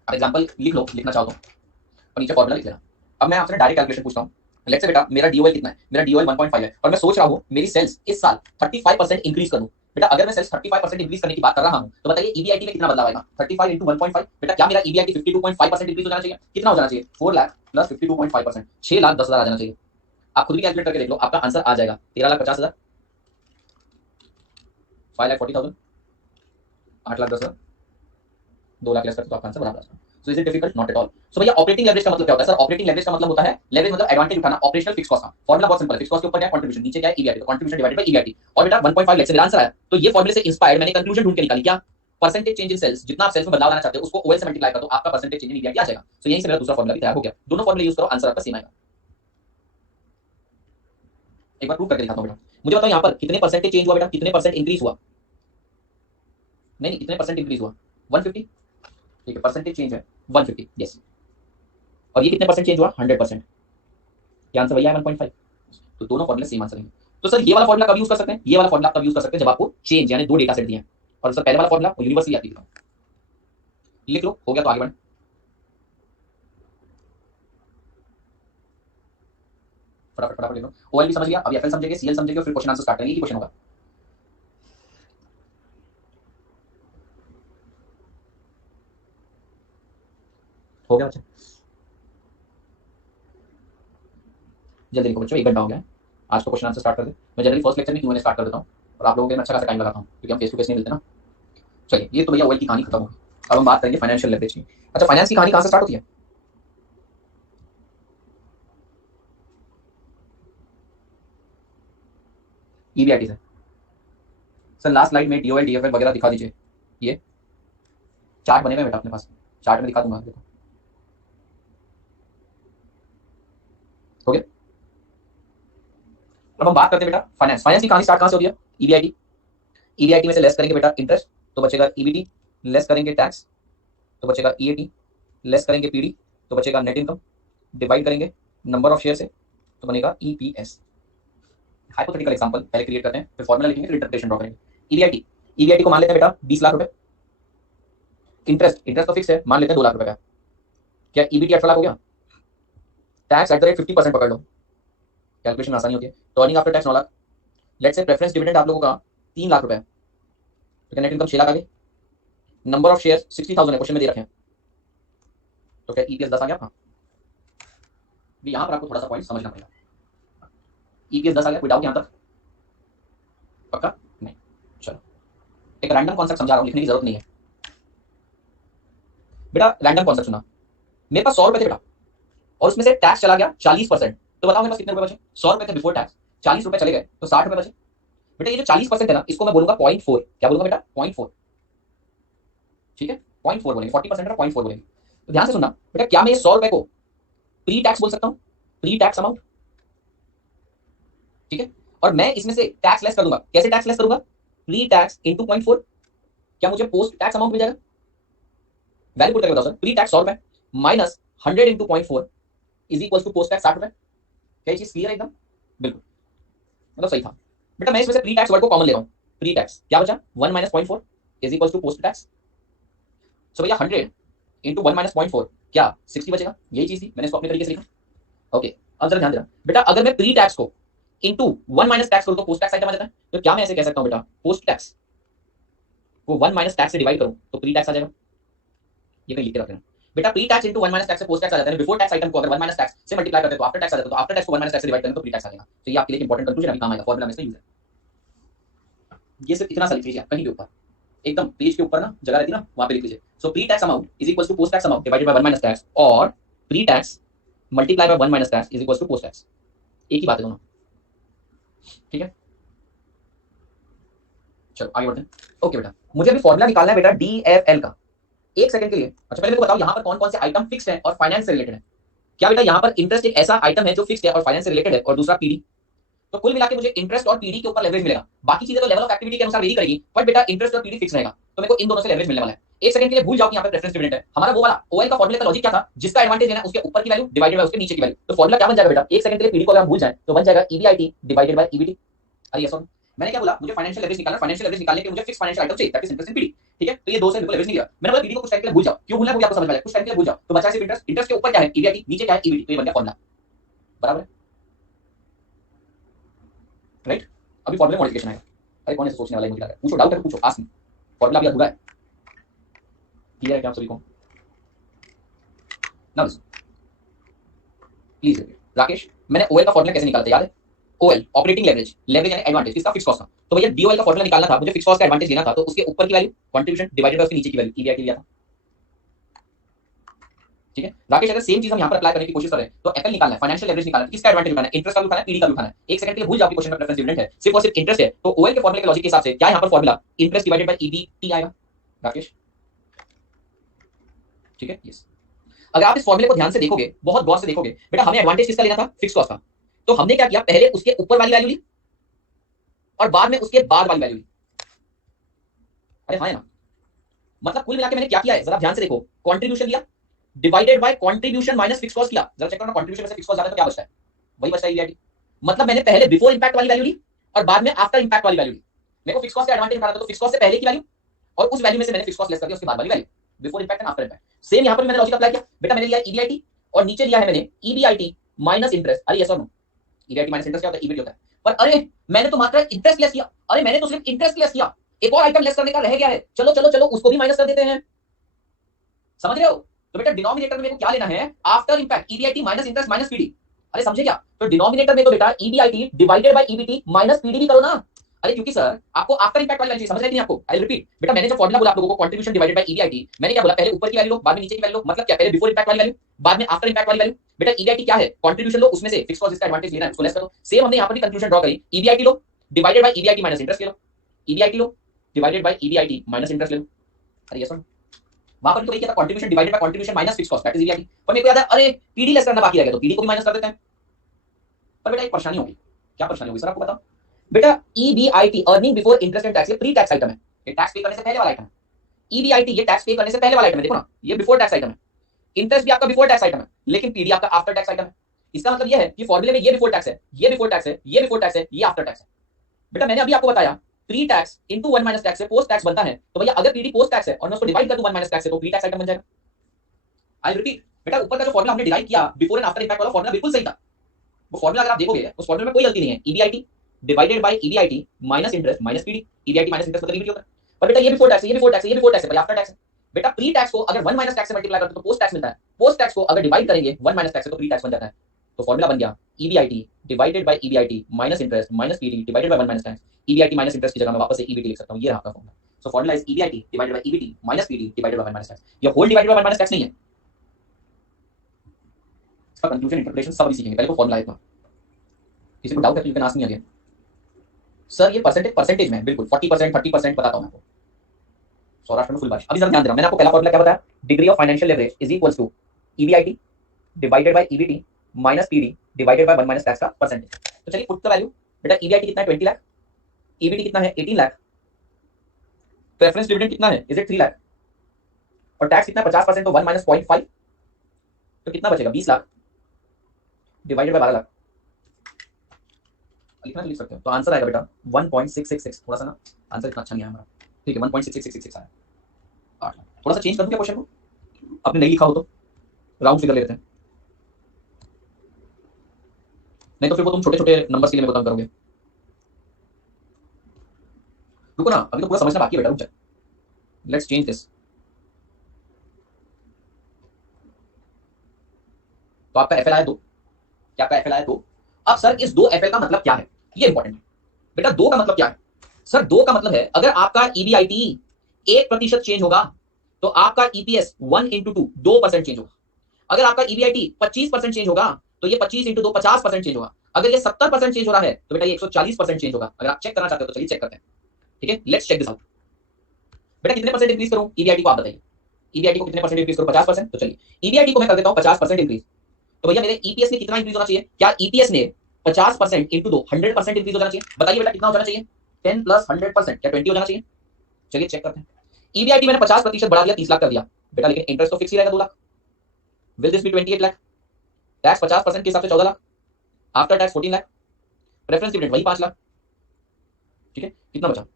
अब एग्जांपल लिख लो, लिखना चाहो तो, और नीचे फॉर्मूला लिख लेना। अब मैं आपसे डायरेक्ट कैलकुलेशन पूछता हूं। लेट्स से बेटा मेरा डीओएल कितना है? मेरा डीओएल 1.5 है और मैं सोच रहा हूं मेरी सेल्स इस साल 35% इंक्रीज करूं। बेटा अगर मैं सेल्स 35% इंक्रीज करने की बात कर रहा हूं तो बताइए ईबीआईटी में कितना बदलाव आएगा? 35 इंटू 1.5 बेटा, क्या मेरा ईबीआईटी 52.5% इंक्रीज हो जाना चाहिए? कितना हो जाना चाहिए? 4 लाख प्लस 52.5%, 6,10,000 आ जाना चाहिए। आप खुद भी कैलकुलेट करके देख लो, आपका आंसर आ जाएगा 13,50,000, 5,40,000, 8,10,000, 2 लाख लेस करते तो आपका आंसर बराबर आ जाएगा। So is it difficult? Not at all. So भैया ऑपरेटिंग लेवरेज का मतलब क्या होता है सर? ऑपरेटिंग लेवरेज का मतलब होता है, लेवरेज मतलब एडवांटेज उठाना ऑपरेशनल फिक्स कॉस्ट का। फॉर्मूला बहुत सिंपल है, फिक्स कॉस्ट के ऊपर क्या है? कंट्रीब्यूशन, नीचे क्या है? ईबीआईटी, तो कंट्रीब्यूशन डिवाइडेड बाय ईबीआईटी। और बेटा 1.5 लाख से मेरा आंसर आया, तो ये फॉर्मूले से इंस्पायर्ड मैंने कंक्लूजन ढूंढ के निकाली। क्या? परसेंटेज चेंज इन सेल्स, जितना आप सेल्स में बदलाव लाना चाहते हो उसको ओएल से मल्टीप्लाई कर दो, आपका परसेंटेज चेंज इन ईबीआईटी आ जाएगा। सो यहीं से मेरा दूसरा फॉर्मूला भी तैयार हो गया। दोनों फॉर्मूले यूज करो, आंसर आपका सेम आएगा। एक बार प्रूव करके दिखाता हूं बेटा। मुझे बताओ यहाँ पर कितने परसेंटेज चेंज हुआ बेटा? कितने परसेंट इंक्रीज हुआ? नहीं, कितने परसेंट इंक्रीज हुआ? 150। ठीक है, परसेंटेज चेंज है 150, यस। और ये कितने परसेंट चेंज हुआ? 100%। क्या आंसर भैया है? 1.5। तो दोनों फॉर्मूले सेम आंसर है। तो सर ये वाला फॉर्मूला कब यूज कर सकते हैं? ये वाला फॉर्मूला तब यूज कर सकते हैं जब आपको चेंज यानी दो डेटा सेट दिए हैं। और सर पहले वाला फॉर्मूला यूनिवर्सली आती है, लिख लो, हो गया तो आगे बढ़। फटाफट फटाफट लिख लो। ओएल भी समझ गया, अब एफएल समझेंगे, सीएल समझेंगे, फिर क्वेश्चन आंसर स्टार्ट करेंगे। ये क्वेश्चन होगा, हो गया बच्चा? जल्दी लिखो बच्चों, 1 घंटा हो गया है। आज का क्वेश्चन आंसर स्टार्ट कर दे। मैं जनरली फर्स्ट लेक्चर में क्यों स्टार्ट कर देता हूँ और आप लोगों के लिए अच्छा खासा टाइम लगाता हूँ, क्योंकि हम फेस टू फेस नहीं मिलते ना। चलिए, ये तो भैया ओएल की कहानी खत्म होगी। अब हम बात करेंगे फाइनेंशियल लेवरेज की। अच्छा, फाइनेंस की कहानी कहां से स्टार्ट होती है? ईबीआईटी से। सर लास्ट स्लाइड में डीओएल डीएफएल वगैरह दिखा दीजिए। ये चार्ट बने हुए बेटा अपने पास, चार्ट में दिखा दूंगा, देखो हो गया। अब हम बात करते हैं बेटा फाइनेंस। फाइनेंस की कहानी स्टार्ट कहां से होती है? ईबीआईटी। ईबीआईटी में से लेस करेंगे बेटा इंटरेस्ट, तो बचेगा ईबीटी। लेस करेंगे टैक्स, तो बचेगा ईएटी। लेस करेंगे पीडी, तो बचेगा नेट इनकम। डिवाइड करेंगे नंबर ऑफ शेयर से, तो बनेगा ईपीएस। हाइपोथेटिकल एग्जांपल पहले क्रिएट करते हैं, फिर फॉर्मूला लिखेंगे, फिर इंटरप्रिटेशन ड्रॉ करेंगे। ईबीआईटी, ईबीआईटी को मान लेते हैं बेटा 20 लाख रुपए। इंटरेस्ट, इंटरेस्ट तो फिक्स है, मान लेते हैं 2 लाख रुपए का। क्या ईबीटी 18 लाख हो गया? टैक्स एट द रेट 50% पकड़ लो, कैलकुलेशन आसानी होती है। तो earning after tax 9 lakh. Let's say preference dividend आप लोगों का 3 लाख रुपए, तो नेट इनकम 6 लाख आ गई। नंबर ऑफ शेयर 60,000 है, क्वेश्चन में दे रखे हैं, तो क्या ईपीएस 10 आ गया? हाँ, यहाँ पर आपको थोड़ा सा पॉइंट समझना पड़ेगा। ईपीएस 10 आ गया, कोई डाउट यहाँ तक? पक्का? नहीं, चलो एक रैंडम कॉन्सेप्ट समझा रहा हूँ, लिखने की जरूरत नहीं है बेटा। रैंडम कॉन्सेप्ट सुना, मेरे पास 100 रुपए थे बेटा, और उसमें से टैक्स चला गया 40%, तो बताओ मेरे पास कितने रुपए बचे? 100 रुपए थे बिफोर टैक्स, 40 रुपए चले गए तो 60 रुपए बचे। बेटा ये जो 40% है ना, इसको मैं बोलूंगा 0.4। क्या बोलूंगा बेटा? 0.4। ठीक है, 0.4 बोलेंगे, 40% है 0.4 बोलेंगे। तो ध्यान से सुनना बेटा, क्या मैं ये 100 रुपए को प्री टैक्स बोल सकता हूँ? प्री टैक्स अमाउंट, ठीक है। और मैं इसमें से टैक्स लेस कर दूंगा। कैसे टैक्स लेस करूंगा? Pre tax into 0.4। क्या मुझे पोस्ट टैक्स अमाउंट मिल जाएगा? वैल्यू पुट करके बताओ सर। प्री टैक्स 100 रुपए minus 100 into 0.4 is equal to post tax 60 रुपए। क्या चीज क्लियर है एकदम? बिल्कुल, मतलब सही था बेटा। मैं इसमें से प्री टैक्स वर्ड को कॉमन ले रहा हूं। प्री टैक्स क्या बचा? 1 minus 0.4 is equal to post tax. So भैया 100 इंटू 1 माइनस 0.4 क्या 60 बचेगा? यही चीज थी, मैंने इसको अपने तरीके से लिखा। ओके, अब जरा ध्यान देना बेटा, अगर मैं प्री टैक्स को इंटू 1 माइनस टैक्स करूं तो पोस्ट टैक्स आइटम आ जाता है। तो क्या मैं ऐसे कह सकता हूं बेटा, पोस्ट टैक्स को 1 माइनस टैक्स से डिवाइड करूं तो प्री टैक्स आ जाएगा। ये कहीं लिख के रख लेना बेटा। Pre tax into 1 minus tax से पोस्ट टैक्स आ जाता है। बिफोर टैक्स आइटम को अगर 1 माइनस टैक्स से मल्टीप्लाई करते हैं तो आफ्टर टैक्स आ जाता है। तो आफ्टर टैक्स को 1 माइनस टैक्स से डिवाइड करें तो प्री टैक्स आ जाएगा। तो ये आपके लिए इंपॉर्टेंट कंक्लूजन अभी काम आएगा, फॉर्मूला में इसका यूज है। ये सिर्फ इतना सा लिख लीजिए कहीं भी ऊपर, एकदम पेज के ऊपर ना जगह रहती है ना, वहां पे लिख लीजिए। So pre tax amount is equal to post tax amount divided by 1 minus tax, और pre tax multiply by 1 minus tax is equal to post tax. एक ही बात है दोनों, ठीक है। चलो आगे बढ़ते हैं। ओके बेटा, मुझे अभी फॉर्मूला निकालना है बेटा डीएफएल का। एक सेकंड के लिए। अच्छा पहले मेरे को बताओ यहाँ पर कौन कौन से आइटम फिक्स्ड है और फाइनेंस से रिलेटेड है। क्या बेटा यहाँ पर इंटरेस्ट एक ऐसा आइटम है जो फिक्स्ड है और फाइनेंस से रिलेटेड है, और दूसरा पीडी। तो कुल मिला के मुझे इंटरेस्ट और पीडी के ऊपर लेवरेज मिलेगा। बाकी चीजें तो लेवल ऑफ एक्टिविटी के अनुसार वेरी करेगी, बट बेटा इंटरेस्ट और पीडी फिक्स रहेगा। तो मेरे को इन दोनों से लेवरेज मिलने वाला है। एक सेकंड के लिए भूल जाओ कि यहाँ पे प्रेफरेंस डिविडेंड है। हमारा वो वाला ओएल का फॉर्मूला का लॉजिक क्या था? जिसका एडवांटेज है ना उसके ऊपर की वैल्यू डिवाइडेड बाय उसके नीचे की वैल्यू। तो फॉर्मूला क्या बन जाएगा बेटा? एक सेकंड के लिए पीडी को अगर हम भूल जाए तो बन जाएगा ईबीआईटी डिवाइडेड बाय ईबीटी। अरे यस, मैंने क्या बोला? मुझे फाइनेंशियल लेवरेज निकालना। फाइनेंशियल लेवरेज निकालने के लिए मुझे फिक्स फाइनेंशियल आइटम चाहिए, that is interest in PD. ठीक है, तो ये दो से बिल्कुल लेवरेज नहीं लिया मैंने। बोला पीडी को कुछ टाइम के लिए भूल जाओ। क्यों भूलना है वो भी आपको समझ में आएगा। कुछ टाइम के लिए भूल जाओ तो बचा सिर्फ इंटरेस्ट। इंटरेस्ट के ऊपर क्या है? ईबीआईटी, नीचे क्या है? ईबीटी। तो ये बन गया फॉर्मूला, बराबर है राइट। अभी फॉर्मूला मॉडिफिकेशन आएगा। अरे कौन ऐसे सोचने वाला है? मुझे लगा पूछो, डाउट है तो पूछो, आस्क मी। फॉर्मूला भी अधूरा है, क्लियर है क्या आप सभी को? ना प्लीज राकेश, मैंने ओएल का फॉर्मूला कैसे निकाला था याद है? ओएल ऑपरेटिंग लेवरेज, लेवरेज यानी एडवांटेज किसका? फिक्स कॉस्ट का। तो भैया डीओएल का फॉर्मूला निकालना था, मुझे फिक्स कॉस्ट का एडवांटेज लेना था, तो उसके ऊपर की वैल्यू कंट्रीब्यूशन डिवाइडेड बाय उसके नीचे की वैल्यू ईबीआईटी लिया था। ठीक है राकेश, अगर सेम चीज हम यहाँ पर अप्लाई करने की कोशिश करें तो एफएल निकालना है, फाइनेंशियल लेवरेज निकालना है, किसका एडवांटेज उठाना है, इंटरेस्ट का भी उठाना है, पीडी का भी उठाना है। एक सेकंड के लिए भूल जाओ कि क्वेश्चन में प्रेफरेंस डिविडेंड है, सिर्फ और सिर्फ इंटरेस्ट है, तो ओएल के फॉर्मूले के लॉजिक के हिसाब से क्या यहाँ पर formula interest divided by EBT आएगा राकेश, ठीक है। यस, अगर आप इस फॉर्मूले को ध्यान से देखोगे, बहुत गौर से देखोगे बेटा, हमें एडवांटेज किसका लेना था, फिक्स कॉस्ट का, तो हमने क्या किया, पहले उसके ऊपर वाली वैल्यू ली और बाद में उसके बाद वाली वैल्यू ली। अरे हाँ है ना, मतलब कुल मिला के मैंने क्या किया है, जरा ध्यान से देखो, कंट्रीब्यूशन लिया divided by contribution minus fix cost किया, जरा चेक करना कंट्रीब्यूशन में से फिक्स कॉस्ट ज्यादा तो क्या बचता है, वही बचता है ईबीआईटी। मतलब मैंने पहले बिफोर इंपैक्ट वाली वैल्यू ली और बाद में आफ्टर इंपैक्ट वाली वैल्यू ली। मेरे को फिक्स कॉस्ट का एडवांटेज उठाना था, तो फिक्स कॉस्ट से पहले की वैल्यू और उस वैल्यू में से मैंने फिक्स कॉस्ट लेस कर दिया उसके बाद वाली value, before impact and after impact. Same यहां पर मैंने लॉजिक अप्लाई किया, बेटा मैंने लिया ईबीआईटी और नीचे लिया है मैंने ईबीआईटी माइनस इंटरेस्ट। अरे यस और नो, ईबीआईटी माइनस इंटरेस्ट क्या होता है, ईबीटी होता है। पर अरे मैंने तो मात्र इंटरेस्ट लेस किया, अरे मैंने तो सिर्फ इंटरेस्ट लेस किया, एक और आइटम लेस करने का रह गया है, चलो चलो चलो उसको भी माइनस कर देते हैं, समझ रहे हो। तो बेटा डिनोमिनेटर में मेरे को क्या लेना है, after impact EBIT minus interest minus PD. अरे समझे क्या, तो डिनोमिनेटर में तो बेटा EBIT divided by EBT minus PD भी करो ना। अरे क्योंकि सर आपको आफ्टर इंपैक्ट वाली वैल्यू समझ रहे नहीं आपको, आई रिपीट बेटा, मैंने जो फॉर्मूला बोला आप लोगों को कंट्रीब्यूशन डिवाइडेड बाय ईबीआईटी, मैंने क्या बोला, पहले ऊपर की वैल्यू लो बाद में नीचे की वैल्यू लो, मतलब क्या, पहले बिफोर इंपैक्ट वाली वैल्यू बाद में आफ्टर इंपैक्ट वाली वैल्यू। बेटा ईबीआईटी क्या है, कंट्रीब्यूशन लो, उसमें से फिक्स कॉस्ट इसका एडवांटेज लेना है, उसको लेस करो। सेम हमने यहां पर भी कंक्लूजन ड्रॉ करी, ईबीआईटी लो divided by EBIT minus interest ले लो, ईबीआईटी लो divided by EBIT minus interest ले लो। अरे यस सर, वहां पर तो वही क्या था, contribution divided by contribution minus fix cost that is EBIT. पर मेरे को याद है अरे पीडी लेस करना बाकी रह गया, तो पीडी को भी माइनस कर देते हैं। पर बेटा एक परेशानी होगी, क्या परेशानी होगी सर आपको बताओ। बेटा EBIT earning before interest and tax, ये प्री टैक्स आइटम है, ये टैक्स पे करने से पहले वाला आइटम है। ईबीआईटी ये टैक्स पे करने से पहले वाला आइटम है, देखो ना ये बिफोर टैक्स आइटम है, इंटरेस्ट भी आपका बिफोर टैक्स आइटम है, लेकिन पीडी आपका आफ्टर टैक्स आइटम है। इसका मतलब ये है कि फॉर्मूले में ये बिफोर टैक्स है, ये बिफोर टैक्स है, ये बिफोर टैक्स है, ये आफ्टर टैक्स है। बेटा मैंने अभी आपको बताया pre tax into 1 minus tax से पोस्ट टैक्स बनता है, तो भैया अगर पीडी पोस्ट टैक्स है और मैं उसको डिवाइड कर दूं 1 माइनस टैक्स से, तो प्री टैक्स आइटम बन जाएगा। आई रिपीट बेटा, ऊपर का जो फॉर्मूला हमने डिराइव किया बिफोर एंड आफ्टर इंपैक्ट वाला फॉर्मूला बिल्कुल सही था, वो फॉर्मूला अगर आप देखोगे उस फॉर्मूले में कोई गलती नहीं है। EBIT divided by EBIT minus interest minus PD, EBIT minus interest मतलब ईबीटी होता है। पर बेटा ये बिफोर टैक्स है, ये बिफोर टैक्स है, ये बिफोर टैक्स है, भाई आफ्टर टैक्स है। बेटा प्री टैक्स को अगर 1 माइनस टैक्स से मल्टीप्लाई करते तो पोस्ट टैक्स मिलता है, पोस्ट टैक्स को अगर डिवाइड करेंगे 1 माइनस टैक्स से तो प्री टैक्स बन जाता है। तो फॉर्मूला बन गया EBIT divided by EBIT minus interest minus PD divided by 1 minus tax. EBIT minus interest की जगह मैं वापस से ईबीटी लिख सकता हूं, ये रहा आपका formula. So formula is EBIT divided by EBT minus PD divided by 1 minus tax. ये whole divided by 1 minus tax नहीं है, इसका कंक्लूजन इंटरप्रिटेशन सब अभी सीखेंगे, पहले तो फॉर्मूला है इतना। किसी को डाउट है तो you can ask me again. Sir ये परसेंटेज में बिल्कुल 40% 30% बताता हूं मैं आपको, सौराष्ट्र में फुल बारिश। अभी जरा ध्यान देना, मैंने आपको पहला फॉर्मूला क्या बताया, degree of financial leverage is equals to EBIT divided by EBT minus PD divided by 1 minus tax का परसेंटेज। तो चलिए पुट द वैल्यू, बेटा ईबीआईटी कितना है 20 लाख, ईबीटी कितना है 18 लाख, प्रेफरेंस डिविडेंड कितना है इज इट 3 लाख, और टैक्स कितना 50% तो 1 माइनस 0.5, तो कितना बचेगा 20 लाख डिवाइडेड बाय 12 लाख। लिखना लिख सकते हो, तो आंसर आएगा बेटा 1.666। थोड़ा सा ना आंसर इतना अच्छा नहीं आया हमारा, ठीक है 1.66666 आया 8 लाख। थोड़ा सा चेंज कर दूं क्या क्वेश्चन को, आपने नहीं लिखा हो तो राउंड फिगर ले लेते हैं, नहीं तो फिर वो तुम छोटे छोटे नंबर्स के लिए मेरे को तंग करोगे। रुको ना, अभी तो पूरा समझना बाकी है बेटा, रुक जा, लेट्स चेंज दिस। तो आपका एफएल आया 2, क्या आपका एफएल आया 2। अब सर इस 2 एफएल का मतलब क्या है, ये इंपॉर्टेंट है बेटा। 2 का मतलब क्या है सर, 2 का मतलब है अगर आपका ईबीआईटी 1% चेंज होगा तो आपका ईपीएस 1 into 2 2% चेंज होगा। अगर आपका ईबीआईटी 25% चेंज होगा तो ये 25 into 2 50% चेंज होगा। अगर ये 70% चेंज हो रहा है तो बेटा ये 140% चेंज होगा। अगर आप चेक करना चाहते हो तो चलिए चेक करते हैं, ठीक है, लेट्स चेक दिस आउट। बेटा कितने परसेंट इंक्रीज करूं ईबीआईटी को, आप बताइए ईबीआईटी को कितने परसेंट इंक्रीज करूं, 50%। तो चलिए ईबीआईटी को मैं कर देता हूं 50% इंक्रीज, तो भैया मेरे ईपीएस में कितना इंक्रीज होना चाहिए, क्या ईपीएस ने 50% इंटू 2 100% इंक्रीज हो जाना चाहिए, बताइए बेटा कितना हो जाना चाहिए, 10 प्लस 100%, क्या 20 हो जाना चाहिए। चलिए चेक करते हैं, ईबीआईटी मैंने 50% बढ़ा दिया 30 लाख कर दिया बेटा, लेकिन इंटरेस्ट तो फिक्स ही रहेगा 2 lakh. Will this be 28 lakh, tax 50% के हिसाब से 14 lakh, after tax 14 lakh, preference dividend वही 5 लाख, ठीक है, कितना बचा,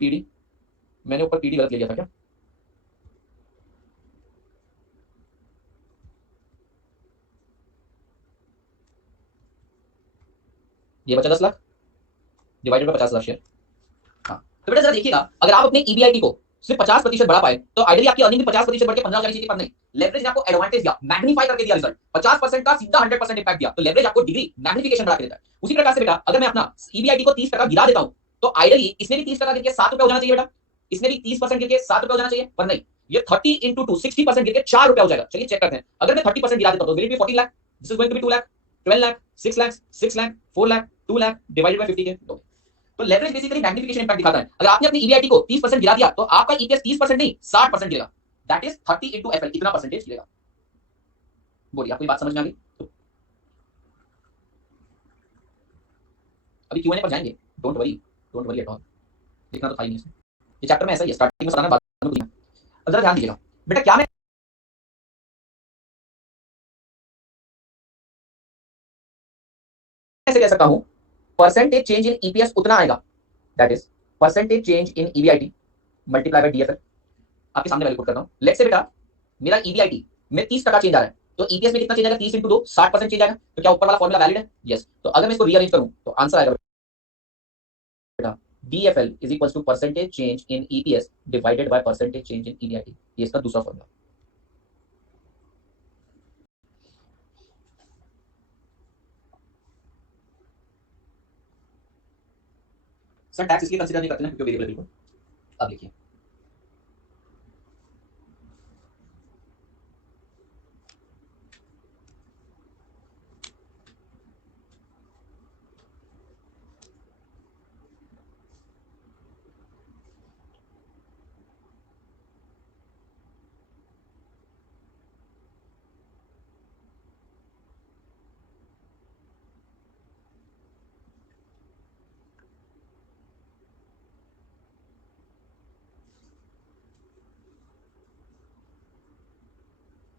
पीडी मैंने ऊपर पीडी गलत ले लिया था क्या, ये बचा 10 लाख डिवाइडेड बाय 50,000 शेयर। हाँ तो बेटा जरा देखिएगा, अगर आप अपने ईबीआईटी को सिर्फ 50% बढ़ा पाए तो आइडियली आपकी अर्निंग भी 50% बढ़ के 15 हो जानी चाहिए, पर नहीं, लेवरेज ने आपको एडवांटेज दिया, मैग्नीफाई करके दिया रिजल्ट, 50% का सीधा 100% इंपैक्ट दिया, तो लेवरेज आपको डिग्री मैग्निफिकेशन बढ़ा के देता है। उसी प्रकार से बेटा अगर मैं अपना ईबीआईटी को 30% गिरा देता हूं तो आइडियली इसमें भी 30% गिर के 7 रुपए हो जाना चाहिए बेटा, इसमें भी 30% गिर के 7 रुपए हो जाना चाहिए, पर नहीं, ये 30 into 2 60% गिर के 4 रुपए हो जाएगा। चलिए चेक करते हैं, अगर मैं 30% गिरा देता हूं तो will it be 14 lakh, this is going to be 2 lakh, 12 lakh, 6 lakh, 6 lakh, 4 lakh, 2 lakh divided by 50 के। तो लेवरेज बेसिकली मैग्निफिकेशन इंपैक्ट दिखाता है। अगर आपने अपनी ईवीआईटी को 30% गिरा दिया तो आपका ईपीएस 30% नहीं 60% गिरेगा, दैट इज 30 into एफएल, इतना परसेंटेज गिरेगा। बोलिए आपको ये बात समझ में आ गई? अभी क्यूएनए पर जाएंगे, डोंट वरी एट ऑल, देखना तो था ही नहीं इसमें। ये चैप्टर में ऐसा ही है, स्टार्टिंग में बताना, बाद में बुझना। अब जरा ध्यान दीजिएगा बेटा, क्या मैं ऐसे कह सकता हूं परसेंटेज चेंज इन ईपीएस उतना आएगा, that is percentage change in EBIT multiply by DFL. आपके सामने वैल्यू पुट करता हूं, लेट्स से बेटा मेरा ईवीआईटी में 30% चेंज आ रहा है, तो ईपीएस में कितना चेंज आएगा? 30 into 2 60% चेंज आएगा। तो क्या ऊपर वाला फॉर्मूला वैलिड है? यस। तो अगर मैं इसको रीअरेंज करूं तो आंसर आएगा बेटा DFL is equals to percentage change in EPS divided by percentage change in EVIT। ये इसका दूसरा फॉर्मूला। सर टैक्स इसलिए कंसीडर नहीं करते ना क्योंकि वेरिएबल बिल्कुल। अब लिखिए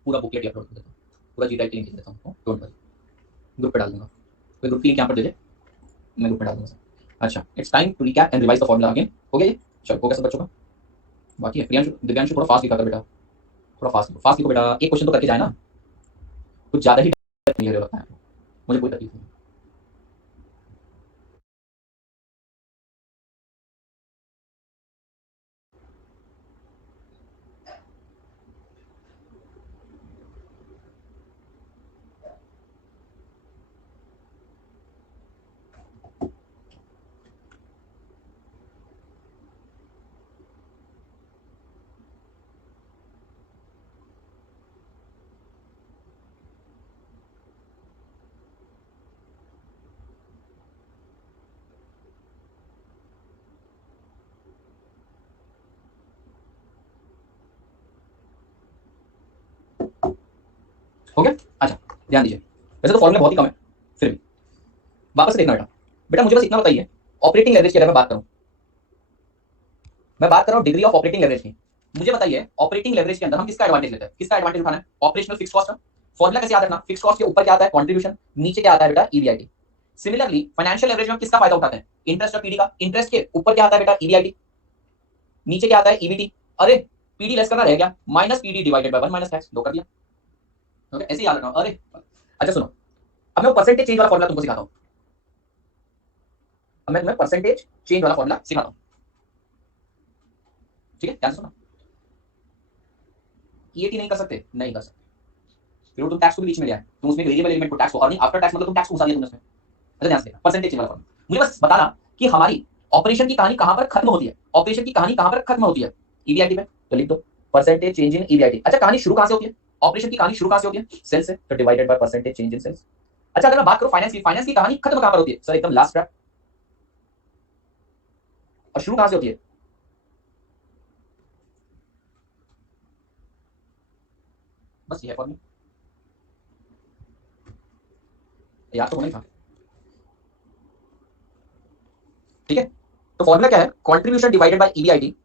पूरा बुकलेट ही अपलोड कर देता हूँ, पूरा जी टाइप लिंक देता हूँ, डोंट वरी, ग्रुप पे डाल दूंगा। कोई ग्रुप की लिंक यहाँ पर दे दे, मैं ग्रुप पे डाल दूंगा। अच्छा, it's time to recap and revise the formula again. हो गया ये? चलो हो गया सब बच्चों का? बाकी है प्रियांशु, दिव्यांशु थोड़ा फास्ट लिखा कर बेटा, थोड़ा फास्ट लिखो बेटा, एक क्वेश्चन तो करके जाए ना, कुछ ज्यादा ही नहीं ले रहे लगता है, मुझे कोई तकलीफ नहीं। हो गया? अच्छा ध्यान दीजिए, वैसे तो फॉर्मूला बहुत ही कम है, फिर भी वापस से देखना बेटा। बेटा मुझे बस इतना बताइए, ऑपरेटिंग लेवरेज की अगर मैं बात करूं, मैं बात कर रहा हूं डिग्री ऑफ ऑपरेटिंग लेवरेज की, मुझे बताइए ऑपरेटिंग लेवरेज के अंदर हम किसका एडवांटेज लेते हैं? किसका एडवांटेज उठाना है? ऑपरेशनल फिक्स कॉस्ट का। फॉर्मूला कैसे याद रखना? फिक्स कॉस्ट के ऊपर क्या आता है? कंट्रीब्यूशन, नीचे क्या आता है बेटा? ईवीआईटी। सिमिलरली फाइनेंशियल लेवरेज में किसका फायदा उठाते हैं? इंटरेस्ट और पीडी का। इंटरेस्ट के ऊपर क्या आता है बेटा? ईवीआईटी, नीचे क्या आता है? ईवीटी। अरे पीडी लेस करना रह गया, minus PD divided by 1 minus tax, दो कर दिया। ओके ऐसे याद रखना। अरे अच्छा सुनो, अब मैं परसेंटेज चेंज वाला फॉर्मूला तुमको सिखाता हूं, अब मैं तुम्हें परसेंटेज चेंज वाला फॉर्मूला सिखाता हूं, ठीक है? ध्यान से सुनो। ईएटी नहीं कर सकते? नहीं कर सकते, फिर तुम टैक्स को भी बीच में लिया है, तुम उसमें वेरिएबल एलिमेंट को टैक्स को अर्निंग आफ्टर टैक्स मतलब तुम टैक्स को घुसा दिया तुमने उसमें। अच्छा ध्यान से देखना, परसेंटेज चेंज वाला फॉर्मूला। मुझे बस बताना कि हमारी ऑपरेशन की कहानी कहां पर खत्म होती है? ऑपरेशन की कहानी कहां पर खत्म होती है? ईवीआईटी में। तो लिख दो परसेंटेज चेंज इन ईवीआईटी। अच्छा कहानी शुरू कहां से होती है? ऑपरेशन की कहानी शुरू कहां से होती है? सेल से, तो divided by percentage change in sales. अच्छा अगर मैं बात करूं फाइनेंस की, फाइनेंस की कहानी खत्म कहां पर होती है? सर एकदम लास्ट ट्रैक। और शुरू कहां से होती है? बस ये है फॉर्मूला, याद तो होना ही था, ठीक है? तो फॉर्मूला क्या है? कंट्रीब्यूशन डिवाइडेड बाय ईवीआईटी,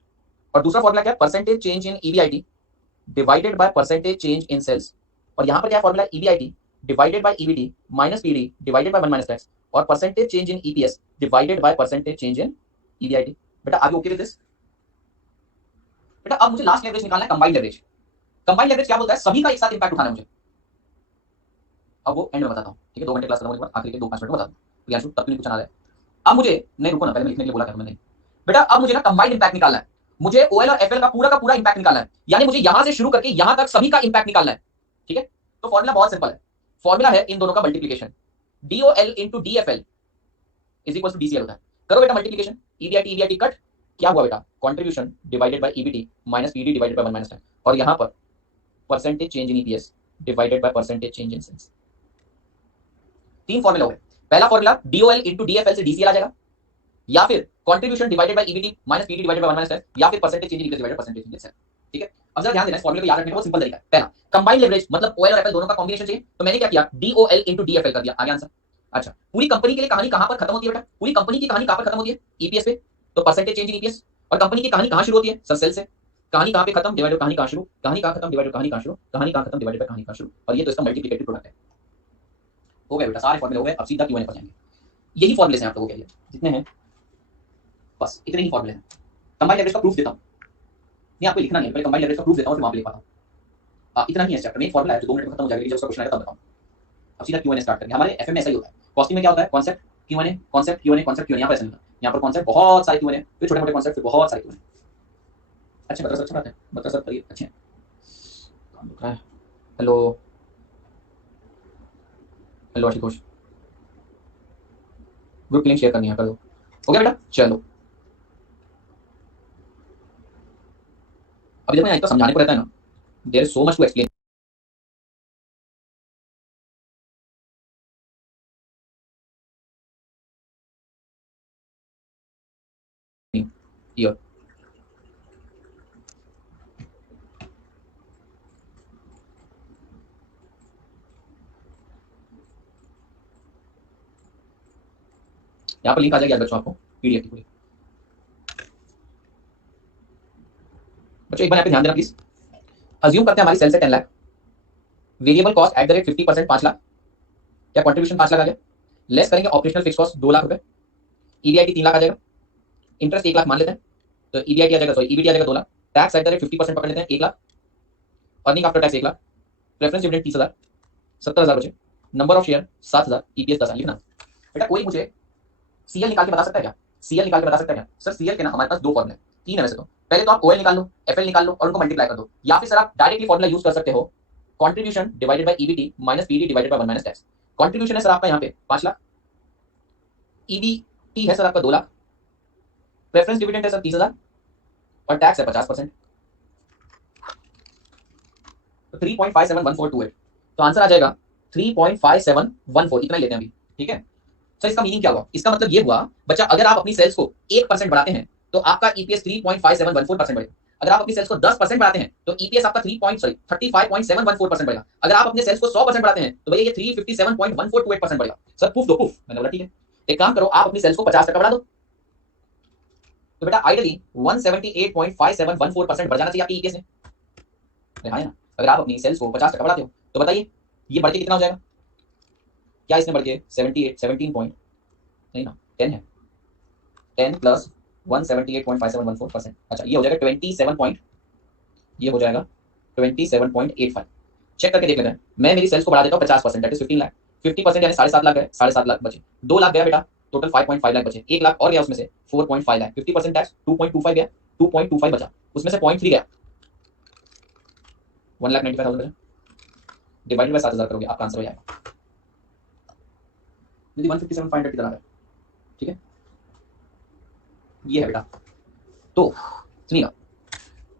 और दूसरा फॉर्मूला क्या है? Percentage change in EBIT divided by percentage change in sales. और यहां पर क्या formula? EBIT divided by EBT minus PD divided by 1 minus tax, और percentage change in EPS divided by percentage change in EBIT. बेटा आगे ओके विद दिस? बेटा अब मुझे लास्ट लेवरेज निकालना है, कंबाइंड लेवरेज। कंबाइंड लेवरेज क्या बोलता है? सभी का एक साथ इंपैक्ट उठाना है मुझे। अब वो एंड में बताता हूं, ठीक है? 2 घंटे क्लास खत्म होने के बाद आखिरी के 2-5 मिनट में बताता हूं, प्रियांशु तब तक पूछना है। अब मुझे नहीं, रुको ना, पहले मैं लिखने के लिए बोला था मैंने। बेटा अब मुझे ना कंबाइंड इंपैक्ट निकालना है, मुझे ओएल और एफएल का पूरा इंपैक्ट निकालना है, यानी मुझे यहां से शुरू करके यहां तक सभी का इंपैक्ट निकालना है, ठीक है? तो फॉर्मूला बहुत सिंपल है, फॉर्मूला है इन दोनों का multiplication, DOL into DFL is equal to DCL होता है। करो बेटा मल्टीप्लीकेशन, ईवीआईटी ईवीआईटी कट, क्या हुआ बेटा, contribution divided by EBT minus PD divided by 1 minus 10, और यहां पर percentage change in EPS divided by percentage change in sales. तीन फॉर्मूला हो गए। पहला फॉर्मूला डीओएल इनटू डीएफएल से डीसीएल आ जाएगा, या फिर contribution divided by EBT minus PD divided by 1 minus 10, या फिर percentage change in EPS divided percentage change in sales. ठीक है, अब जरा ध्यान देना, इस फॉर्मूले को याद रखने का बहुत सिंपल तरीका है। पहला, कंबाइंड लेवरेज मतलब ओएल और एफएल दोनों का कॉम्बिनेशन चाहिए, तो मैंने क्या किया, डीओएल इनटू डीएफएल कर दिया, आ गया आंसर। अच्छा, पूरी कंपनी के लिए कहानी कहां पर खत्म होती है बेटा, पूरी कंपनी की कहानी कहां पर खत्म होती है, ईपीएस पे, तो परसेंटेज चेंज इन ईपीएस। और कंपनी की कहानी कहां शुरू होती है सर, सेल से। कहानी कहां पे खत्म, डिवाइड कहानी कहां शुरू, कहानी कहां खत्म, डिवाइड कहानी कहां शुरू, कहानी कहां खत्म, डिवाइड कहानी कहां शुरू, और ये तो इसका मल्टीप्लिकेटिव प्रोडक्ट है। हो गया बेटा, सारे फॉर्मूले हो गए, अब सीधा क्यूएनए पर जाएंगे। यही फॉर्मूले हैं आप लोगों के लिए, जितने हैं बस इतने ही फॉर्मूले हैं। कंबाइंड लेवरेज का प्रूफ देता हूं, नहीं आपको लिखना नहीं है, पहले कंबाइंड लेवरेज का प्रूफ देता हूं, फिर वहां पे लिख पाता हूं। इतना ही है इस चैप्टर में, एक फॉर्मूला है जो 2 मिनट में खत्म हो जाएगा, जब उसका क्वेश्चन आएगा तब बताऊं। अब सीधा क्यूएनए स्टार्ट करेंगे। हमारे एफएम में ऐसा ही होता है, कॉस्टिंग में क्या होता है, concept Q&A, concept Q&A, concept Q&A. यहाँ पर ऐसा नहीं होता, यहाँ पर कॉन्सेप्ट बहुत सारे क्यूएनए, फिर छोटे मोटे कॉन्सेप्ट, फिर बहुत सारे क्यूएनए। अच्छे बता सर, अच्छा बात है, बता सर करिए, अच्छे हैं। काम दिख रहा है। Hello hello Ashutosh, group link share करनी है, कर दो। हो गया बेटा, चलो। अभी देखो यहाँ इतना समझाने को रहता है ना, there is so much to explain here. यहाँ पर लिंक आ जाएगी आज बच्चों आपको, पीडीएफ की पूरी। बच्चों एक बार यहाँ पे ध्यान देना प्लीज। अज्यूम करते हैं हमारी सेल से 10 lakh, variable cost at the rate 50% 5 lakh, क्या कंट्रीब्यूशन 5 लाख आ गया, लेस करेंगे ऑपरेशनल फिक्स कॉस्ट 2 लाख रुपए, ईबीआईटी 3 लाख आ जाएगा, इंटरेस्ट 1 लाख मान लेते हैं, तो ईबीआईटी आ जाएगा, सॉरी ईबीटी आ जाएगा 2 lakh, tax at the rate 50% पकड़ लेते हैं 1 lakh, earning after tax 1 lakh, preference dividend 30,000, 70,000 बचे, नंबर ऑफ शेयर 7,000, ईपीएस 10 लिखना। बेटा कोई मुझे सीएल निकाल के बता सकता है क्या, सीएल निकाल के बता सकता है क्या सर, सीएल के ना हमारे पास 2 फॉर्मूले, 3 है वैसे तो। पहले तो आप ओएल निकाल लो, एफएल निकाल लो और उनको मल्टीप्लाई कर दो, या फिर सर आप डायरेक्टली फॉर्मूला यूज कर सकते हो, contribution divided by EBT minus PD divided by 1 minus tax. Contribution है सर आपका यहाँ पे 5 लाख, ईबीटी है सर आपका 2 लाख, प्रेफरेंस डिविडेंड है सर 30,000, और टैक्स है 50%, तो 3.571428, तो आंसर आ जाएगा 3.5714, इतना ही लेते हैं अभी। ठीक है सर, इसका मीनिंग क्या हुआ, इसका मतलब ये हुआ बच्चा, अगर आप अपनी सेल्स को 1% बढ़ाते हैं तो आपका ईपीएस 3.5714% बढ़ेगा। अगर आप अपनी सेल्स को 10% बढ़ाते हैं तो ईपीएस आपका 35.714% बढ़ेगा। अगर आप अपने सेल्स को 100% बढ़ाते हैं तो भैया ये 357.1428% बढ़ेगा। सर प्रूफ दो, प्रूफ। मैंने बोला ठीक है, एक काम करो, आप अपनी सेल्स को 50% बढ़ा दो, तो बेटा आइडियली 178.5714% बढ़ जाना चाहिए आपकी ईपीएस में। हाँ ना, अगर आप अपनी सेल्स को 50% बढ़ाते हो तो बताइए ये बढ़ के कितना हो जाएगा, क्या इसमें बढ़ के 78 17 पॉइंट नहीं ना 10 है, 10 प्लस 178.5714%, अच्छा ये हो जाएगा 27 पॉइंट, ये हो जाएगा 27.85। चेक करके देख लेते हैं, मैं मेरी सेल्स को बढ़ा देता हूँ 50%, दैट इज 15 लाख, 50% यानी 7.5 लाख गए, 7.5 लाख बचे, 2 लाख गया बेटा, टोटल 5.5 लाख बचे, 1 लाख और गया उसमें से 4.5 लाख, 50% टैक्स 2.25 गया, 2.25 बचा, उसमें से 0.3 गया, 1,95,000 बचा, डिवाइडेड बाय 7,000 करोगे आपका आंसर हो जाएगा, यदि 157.5 की तरह है। ठीक है, ये है बेटा। तो सुनिएगा,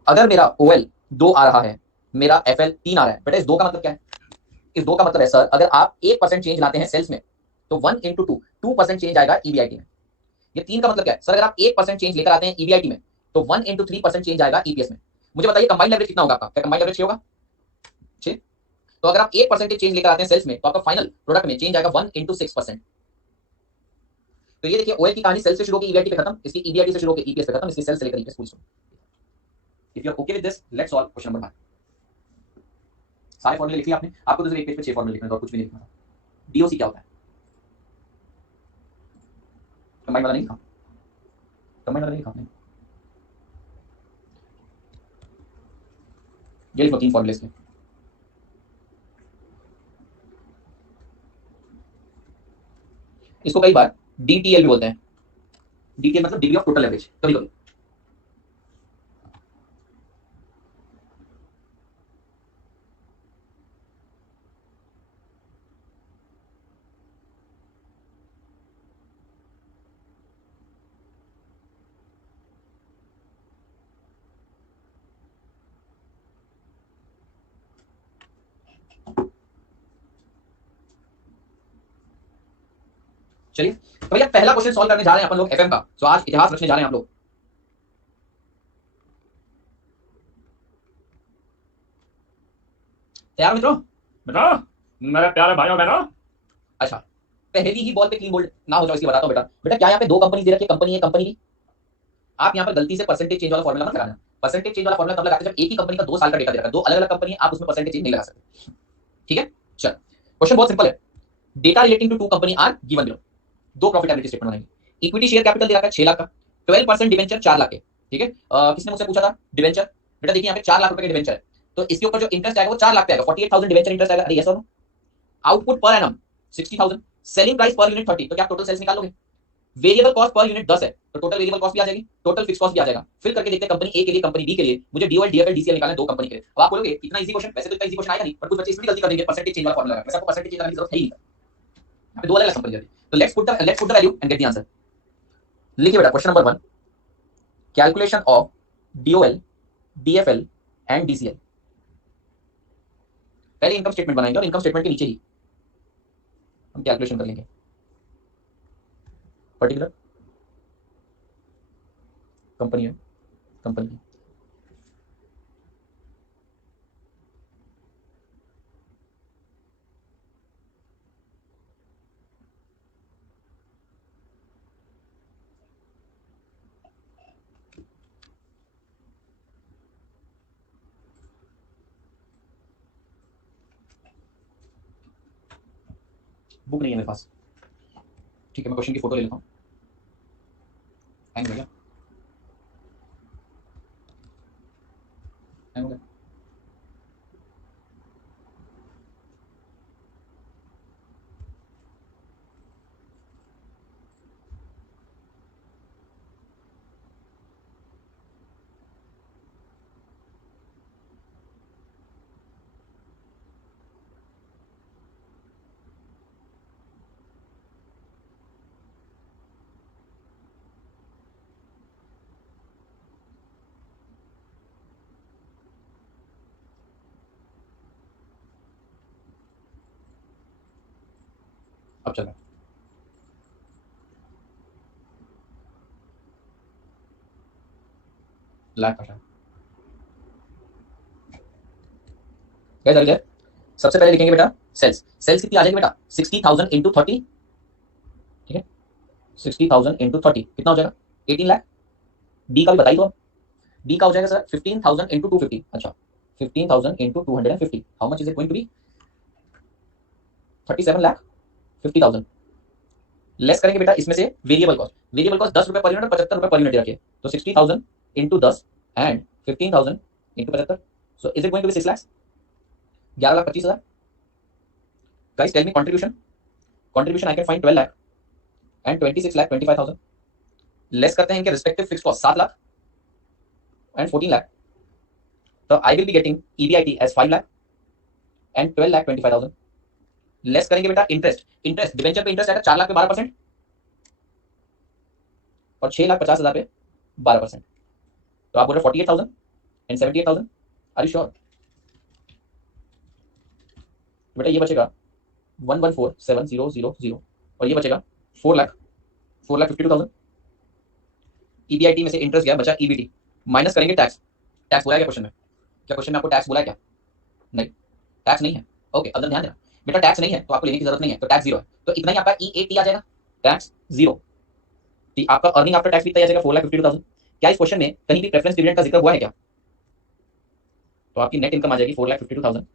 अगर मेरा ओएल 2 आ रहा है, मेरा एफएल 3 आ रहा है, बेटा इस 2 का मतलब क्या है, इस 2 का मतलब है सर, अगर आप 1% चेंज लाते हैं सेल्स में तो 1 इंटू 2% चेंज आएगा ईबीआईटी में। ये 3 का मतलब क्या है सर, अगर आप 1% चेंज लेकर आते हैं ईबीआईटी में तो 1 इंटू 3% चेंज आएगा ईपीएस में। मुझे बताइए कंबाइंड लेवरेज कितना होगा आपका, क्या कंबाइंड लेवरेज 6 होगा, 6। तो अगर आप 1% चेंज लेकर आते हैं सेल्स में तो आपका फाइनल प्रोडक्ट में चेंज आएगा 1 इंटू 6%। तो ये देखिए ओएल की कहानी सेल से शुरू होकर ईबीआईटी पे खत्म, इसकी ईबीआईटी से शुरू होकर ईपीएस पे खत्म, इसकी सेल से लेकर ईपीएस पूरी। If you are okay with this, let's solve question number 1। सारे फॉर्मूले लिख लिया आपने, आपको तो सिर्फ एक पेज पे 6 फॉर्मूले लिखने हैं और कुछ भी नहीं लिखना था। डीओसी क्या होता है, कंबाइंड वाला नहीं लिखा, कंबाइंड वाला नहीं लिखा आपने, ये लिखो 3 फॉर्मूले इसके। इसको कई बार डीटीएल भी बोलते हैं, डीटीएल मतलब डिग्री ऑफ टोटल एवरेज, कभी कभी। चलिए तो भैया पहला क्वेश्चन सॉल्व करने जा रहे हैं अपन लोग एफएम का। तो आज इतिहास रचने जा रहे हैं आप लोग। तैयार हो मित्रों? बेटा मेरे प्यारे भाइयों बहनों, अच्छा, पहली ही बॉल पे क्लीन बोल्ड ना हो जाओ इसलिए बताता हूं बेटा। बेटा क्या यहाँ पे दो कंपनी दे रखी है, कंपनी है कंपनी की। आप यहाँ पर गलती से परसेंटेज चेंज वाला फॉर्मूला मत लगाना। परसेंटेज चेंज वाला फॉर्मूला तब लगाते हैं जब एक ही कंपनी का 2 साल का डेटा दे रखा है। दो अलग अलग कंपनी है, आप उसमें परसेंटेज चेंज नहीं लगा सकते। ठीक है, चल क्वेश्चन बहुत सिंपल है। Data relating to two company are given below. दो प्रॉफिटेबिलिटी स्टेटमेंट बनाएंगे। इक्विटी शेयर कैपिटल दे रखा है 6 लाख का, 12% डिवेंचर 4 लाख के। ठीक है, किसने मुझसे पूछा था डिवेंचर? बेटा देखिए यहाँ पे 4 लाख रुपए के डिवेंचर है, तो इसके ऊपर जो इंटरेस्ट आएगा वो 4 लाख पे आएगा। 48,000 डिवेंचर इंटरेस्ट आएगा। अरे यस और नो? Output per annum 60,000, selling price per unit 30, तो क्या टोटल सेल्स निकाल लोगे? वेरिएबल कॉस्ट पर यूनिट 10 है, तो टोटल वेरिएबल कॉस्ट भी आ जाएगी, टोटल फिक्स कॉस्ट भी आ जाएगा। फिर करके देखते हैं कंपनी ए के लिए, कंपनी बी के लिए। मुझे डीओएल डीएफएल डीसीएल निकालना है दो कंपनी के लिए। अब आप बोलोगे इतना इजी क्वेश्चन, वैसे तो इतना इजी क्वेश्चन आएगा नहीं, पर कुछ बच्चे इसमें गलती कर देंगे, परसेंटेज चेंज वाला फॉर्मूला लगा। वैसे आपको परसेंटेज चेंज लगाने की जरूरत है ही नहीं, यहाँ पे दो अलग अलग कंपनी है। तो let's put the value and get the answer. लिखिए बेटा question number 1, calculation of DOL DFL and DCL. पहले इनकम स्टेटमेंट बनाएंगे और इनकम स्टेटमेंट के नीचे ही हम कैलकुलेशन कर लेंगे। पर्टिकुलर कंपनी है, कंपनी की बुक नहीं है मेरे पास। ठीक है, मैं क्वेश्चन की फोटो ले लेता हूँ। हैंग हो गया, हैंग हो गया। अब चल रहा है। लाख का सबसे पहले लिखेंगे बेटा सेल्स। सेल्स कितनी आ जाएगी बेटा? 60,000 इंटू 30। ठीक है, 60,000 इंटू 30 कितना हो जाएगा? 18 लाख। डी का भी बताइए तो। डी का हो जाएगा सर 15,000 इंटू 250। अच्छा, 15,000 into 250, how much is it going to be? 37,50,000। Less करेंगे बेटा इसमें से वेरिएबल कॉस्ट। वेरिएबल कॉस्ट 10 रुपए पर यूनिट और 75 रुपए पर यूनिट रखिए, तो 60,000 into 10 and 15,000 into 75, so is it going to be 6 lakh, 11,25,000। Guys tell me contribution. Contribution I can find 12 lakh and 26,25,000। Less करते हैं इनके respective fix cost 7 lakh and 14 lakh, तो I will be getting EBIT as 5 lakh and 12,25,000। Less करेंगे बेटा इंटरेस्ट। इंटरेस्ट डिवेंचर पे इंटरेस्ट आएगा 4 लाख पे 12% और 6,50,000 पे 12%, तो आप बोल रहे 48,000 एंड 78,000। Are you sure? बेटा ये बचेगा 114,7,000 और ये बचेगा 4,52,000। ईबीआईटी में से इंटरेस्ट गया, बचा ईबीटी, माइनस करेंगे टैक्स। टैक्स बोला है क्या क्वेश्चन में? क्या क्वेश्चन में आपको टैक्स बोला है क्या? नहीं, टैक्स नहीं है। ओके, अब ध्यान देना बेटा, टैक्स नहीं है तो आपको लेने की जरूरत नहीं है, तो टैक्स 0 है, तो इतना ही आपका ईएटी आ जाएगा, टैक्स 0। आपका अर्निंग आफ्टर टैक्स कितना आ जाएगा? 4,52,000। क्या इस क्वेश्चन में कहीं भी प्रेफरेंस डिविडेंड का जिक्र हुआ है क्या? तो आपकी नेट इनकम आ जाएगी 4,52,000,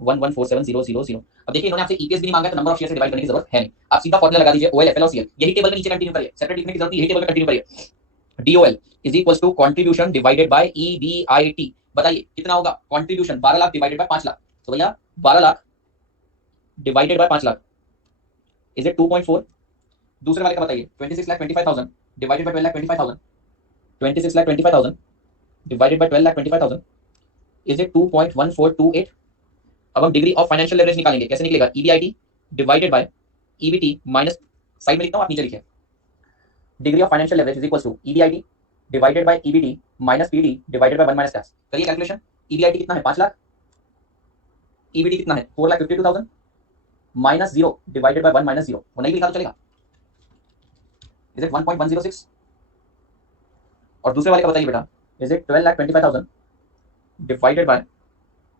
114,7,000। अब देखिए इन्होंने आपसे ईपीएस भी नहीं मांगा, तो नंबर ऑफ शेयर से डिवाइड करने की जरूरत है नहीं। आप सीधा फॉर्मूला लगा दीजिए ओएल एफएल और सीएल, यही टेबल में नीचे कंटिन्यू करिए, सेपरेट लिखने की जरूरत नहीं, यही टेबल में कंटिन्यू करिए। DOL is equals to contribution divided by EBIT. बताइए कितना होगा? Contribution 12 lakh divided by 5 lakh, तो भैया 12 lakh divided by 5 lakh is it 2.4। दूसरे वाले का बताइए 26,25,000 divided by 12,25,000, 26,25,000 divided by 12,25,000 is it 2.1428। अब हम डिग्री ऑफ फाइनेंशियल लेवरेज निकालेंगे। कैसे निकलेगा? EBIT divided by EBT minus, side में लिखता हूं आप नीचे लिखिए, degree of financial leverage is equal to EBIT divided by EBT minus PD divided by 1 minus tax. करिए कैलकुलेशन। ईबीआईटी कितना है? 5 लाख। ईबीटी कितना है? 4,52,000 माइनस 0 डिवाइडेड बाय 1 माइनस 0। वो नहीं लिखा तो चलेगा? Is it 1.106? और दूसरे वाले का बताइए बेटा, is it 12,25,000 divided by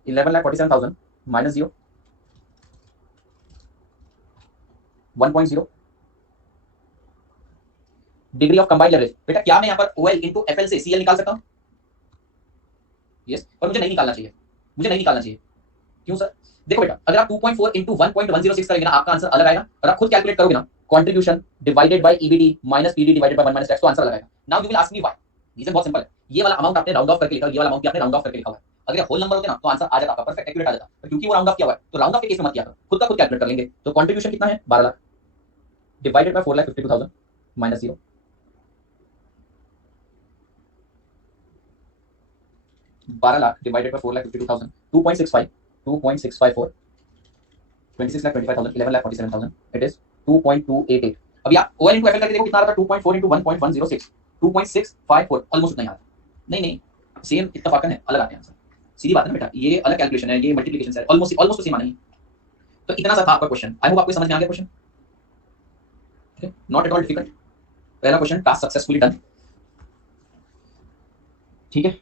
11,47,000 minus 0, 1.0 degree of combined leverage. बेटा क्या मैं यहाँ पर OL इंटू FL से CL निकाल सकता हूँ? यस, पर मुझे नहीं निकालना चाहिए, मुझे नहीं निकालना चाहिए। क्यों सर? देखो बेटा, अगर आप 2.4 इंटू 1.106 करेंगे ना, आपका आंसर अलग आएगा। और आप खुद कैलकुलेट करोगे ना, contribution divided by EBD minus PD divided by 1 minus tax, तो आंसर अलग आएगा। Now you will ask me why. Reason बहुत सिंपल है, ये वाला अमाउंट आपने राउंड ऑफ करके लिखा, ये वाला अमाउंट भी आपने राउंड ऑफ करके लिखा हुआ है। अगर होल नंबर होते ना तो आंसर आ जाता, आपका परफेक्ट एक्यूरेट आ जाता, पर क्योंकि वो राउंड ऑफ किया हुआ है तो राउंड ऑफ के केस में मत किया करो, खुद का खुद कैलकुलेट कर लेंगे। तो कंट्रीब्यूशन कितना है? 12 lakh divided bye 4,52,000 minus 0, 12 lakh divided bye 4,52,000, 2.65, 2.654, 26,25,000, 11,47,000, it is 2.288। अभी आप OL इंटू FL करके देखो कितना आ रहा था, 2.4 इंटू 1.106, 2.654, ऑलमोस्ट उतना ही आ रहा है। नहीं सेम इत्तेफाकन है, अलग आते हैं आंसर। सीधी बात है ना बेटा, ये अलग कैलकुलेशन है, ये मल्टीप्लिकेशन है, ऑलमोस्ट सेम आना ही। तो इतना सा था आपका क्वेश्चन। आई होप आपको समझ में आ गया क्वेश्चन। ठीक है, नॉट एट ऑल डिफिकल्ट। पहला क्वेश्चन टास्क सक्सेसफुली डन। ठीक है,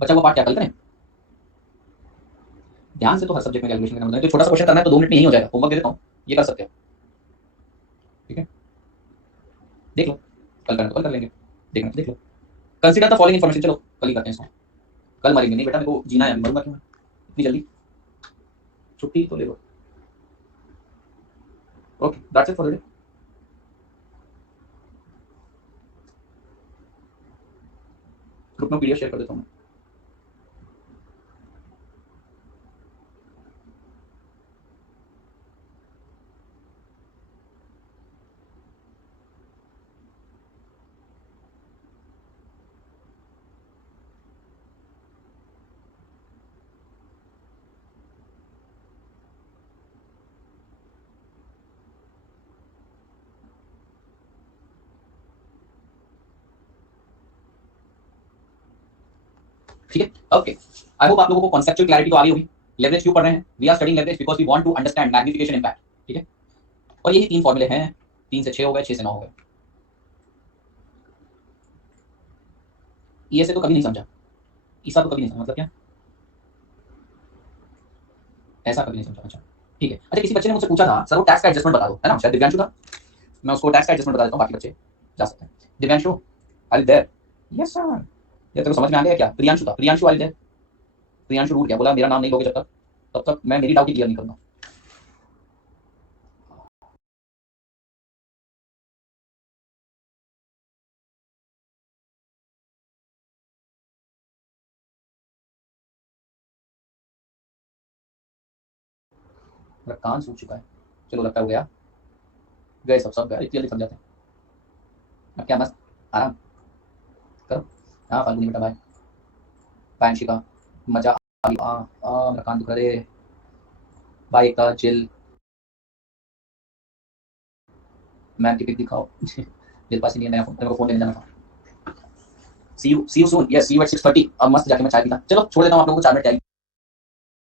बच्चा वो पार्ट क्या कल करें? ध्यान से तो हर सब्जेक्ट में कैलकुलेशन करना होता है। तो छोटा सा क्वेश्चन करना है तो 2 मिनट में ही हो जाएगा, होमवर्क दे देता हूँ, ये कर सकते हो। ठीक है, देख लो, कल करना तो कल कर लेंगे, देखना तो देख लो। कंसीडर द फॉलोइंग इन्फॉर्मेशन, चलो कल ही करते हैं इसको, कल मरेंगे नहीं बेटा, मेरे को जीना है, मरूंगा क्यों इतनी जल्दी, छुट्टी तो ले लो। Okay, that's it for the day. Group में PDF शेयर कर देता हूँ मैं। ठीक है, ओके, आई होप आप लोगों को कॉन्सेप्चुअल क्लैरिटी तो आ गई होगी। लेवरेज क्यों पढ़ रहे हैं? We are studying leverage because we want to understand magnification impact. ठीक है, और यही 3 फॉर्मूले हैं, 3 से 6 हो गए, 6 से 9 हो गए। ये से तो कभी नहीं समझा, ईसा तो कभी नहीं समझा, मतलब क्या? ऐसा कभी नहीं समझा। अच्छा ठीक है, अच्छा किसी बच्चे ने मुझसे पूछा था सर वो टैक्स का एडजस्टमेंट बता दो, है ना, शायद दिव्यांशु था, मैं उसको टैक्स का एडजस्टमेंट बता देता हूँ, बाकी बच्चे जा सकते हैं। Divyanshu are there? Yes sir. ये तेरे को समझ में आ गया क्या? प्रियांशु था, प्रियांशु आर देयर? प्रियांशु रूठ गया, बोला मेरा नाम नहीं लोगे जब तक मैं मेरी डाउट ही क्लियर नहीं करूंगा। मेरा कान सूख चुका है, चलो लगता हो गया, गए सब गए, इतनी जल्दी समझाते हैं। अब क्या मस्त आराम करो। हाँ फाल्गुनी बेटा बाय, बाय अंशिका, मजा आ मेरा कान दुख रहा है, बाय एकता चिल, मैम की पिक दिखाओ मेरे पास ही नहीं है नया फोन, मेरे को फोन लेने जाना था। See you soon, yes see you at 6:30। अब मस्त जाके मैं चाय पीता, चलो छोड़ देता हूँ आप लोगों को, 4 मिनट चाहिए।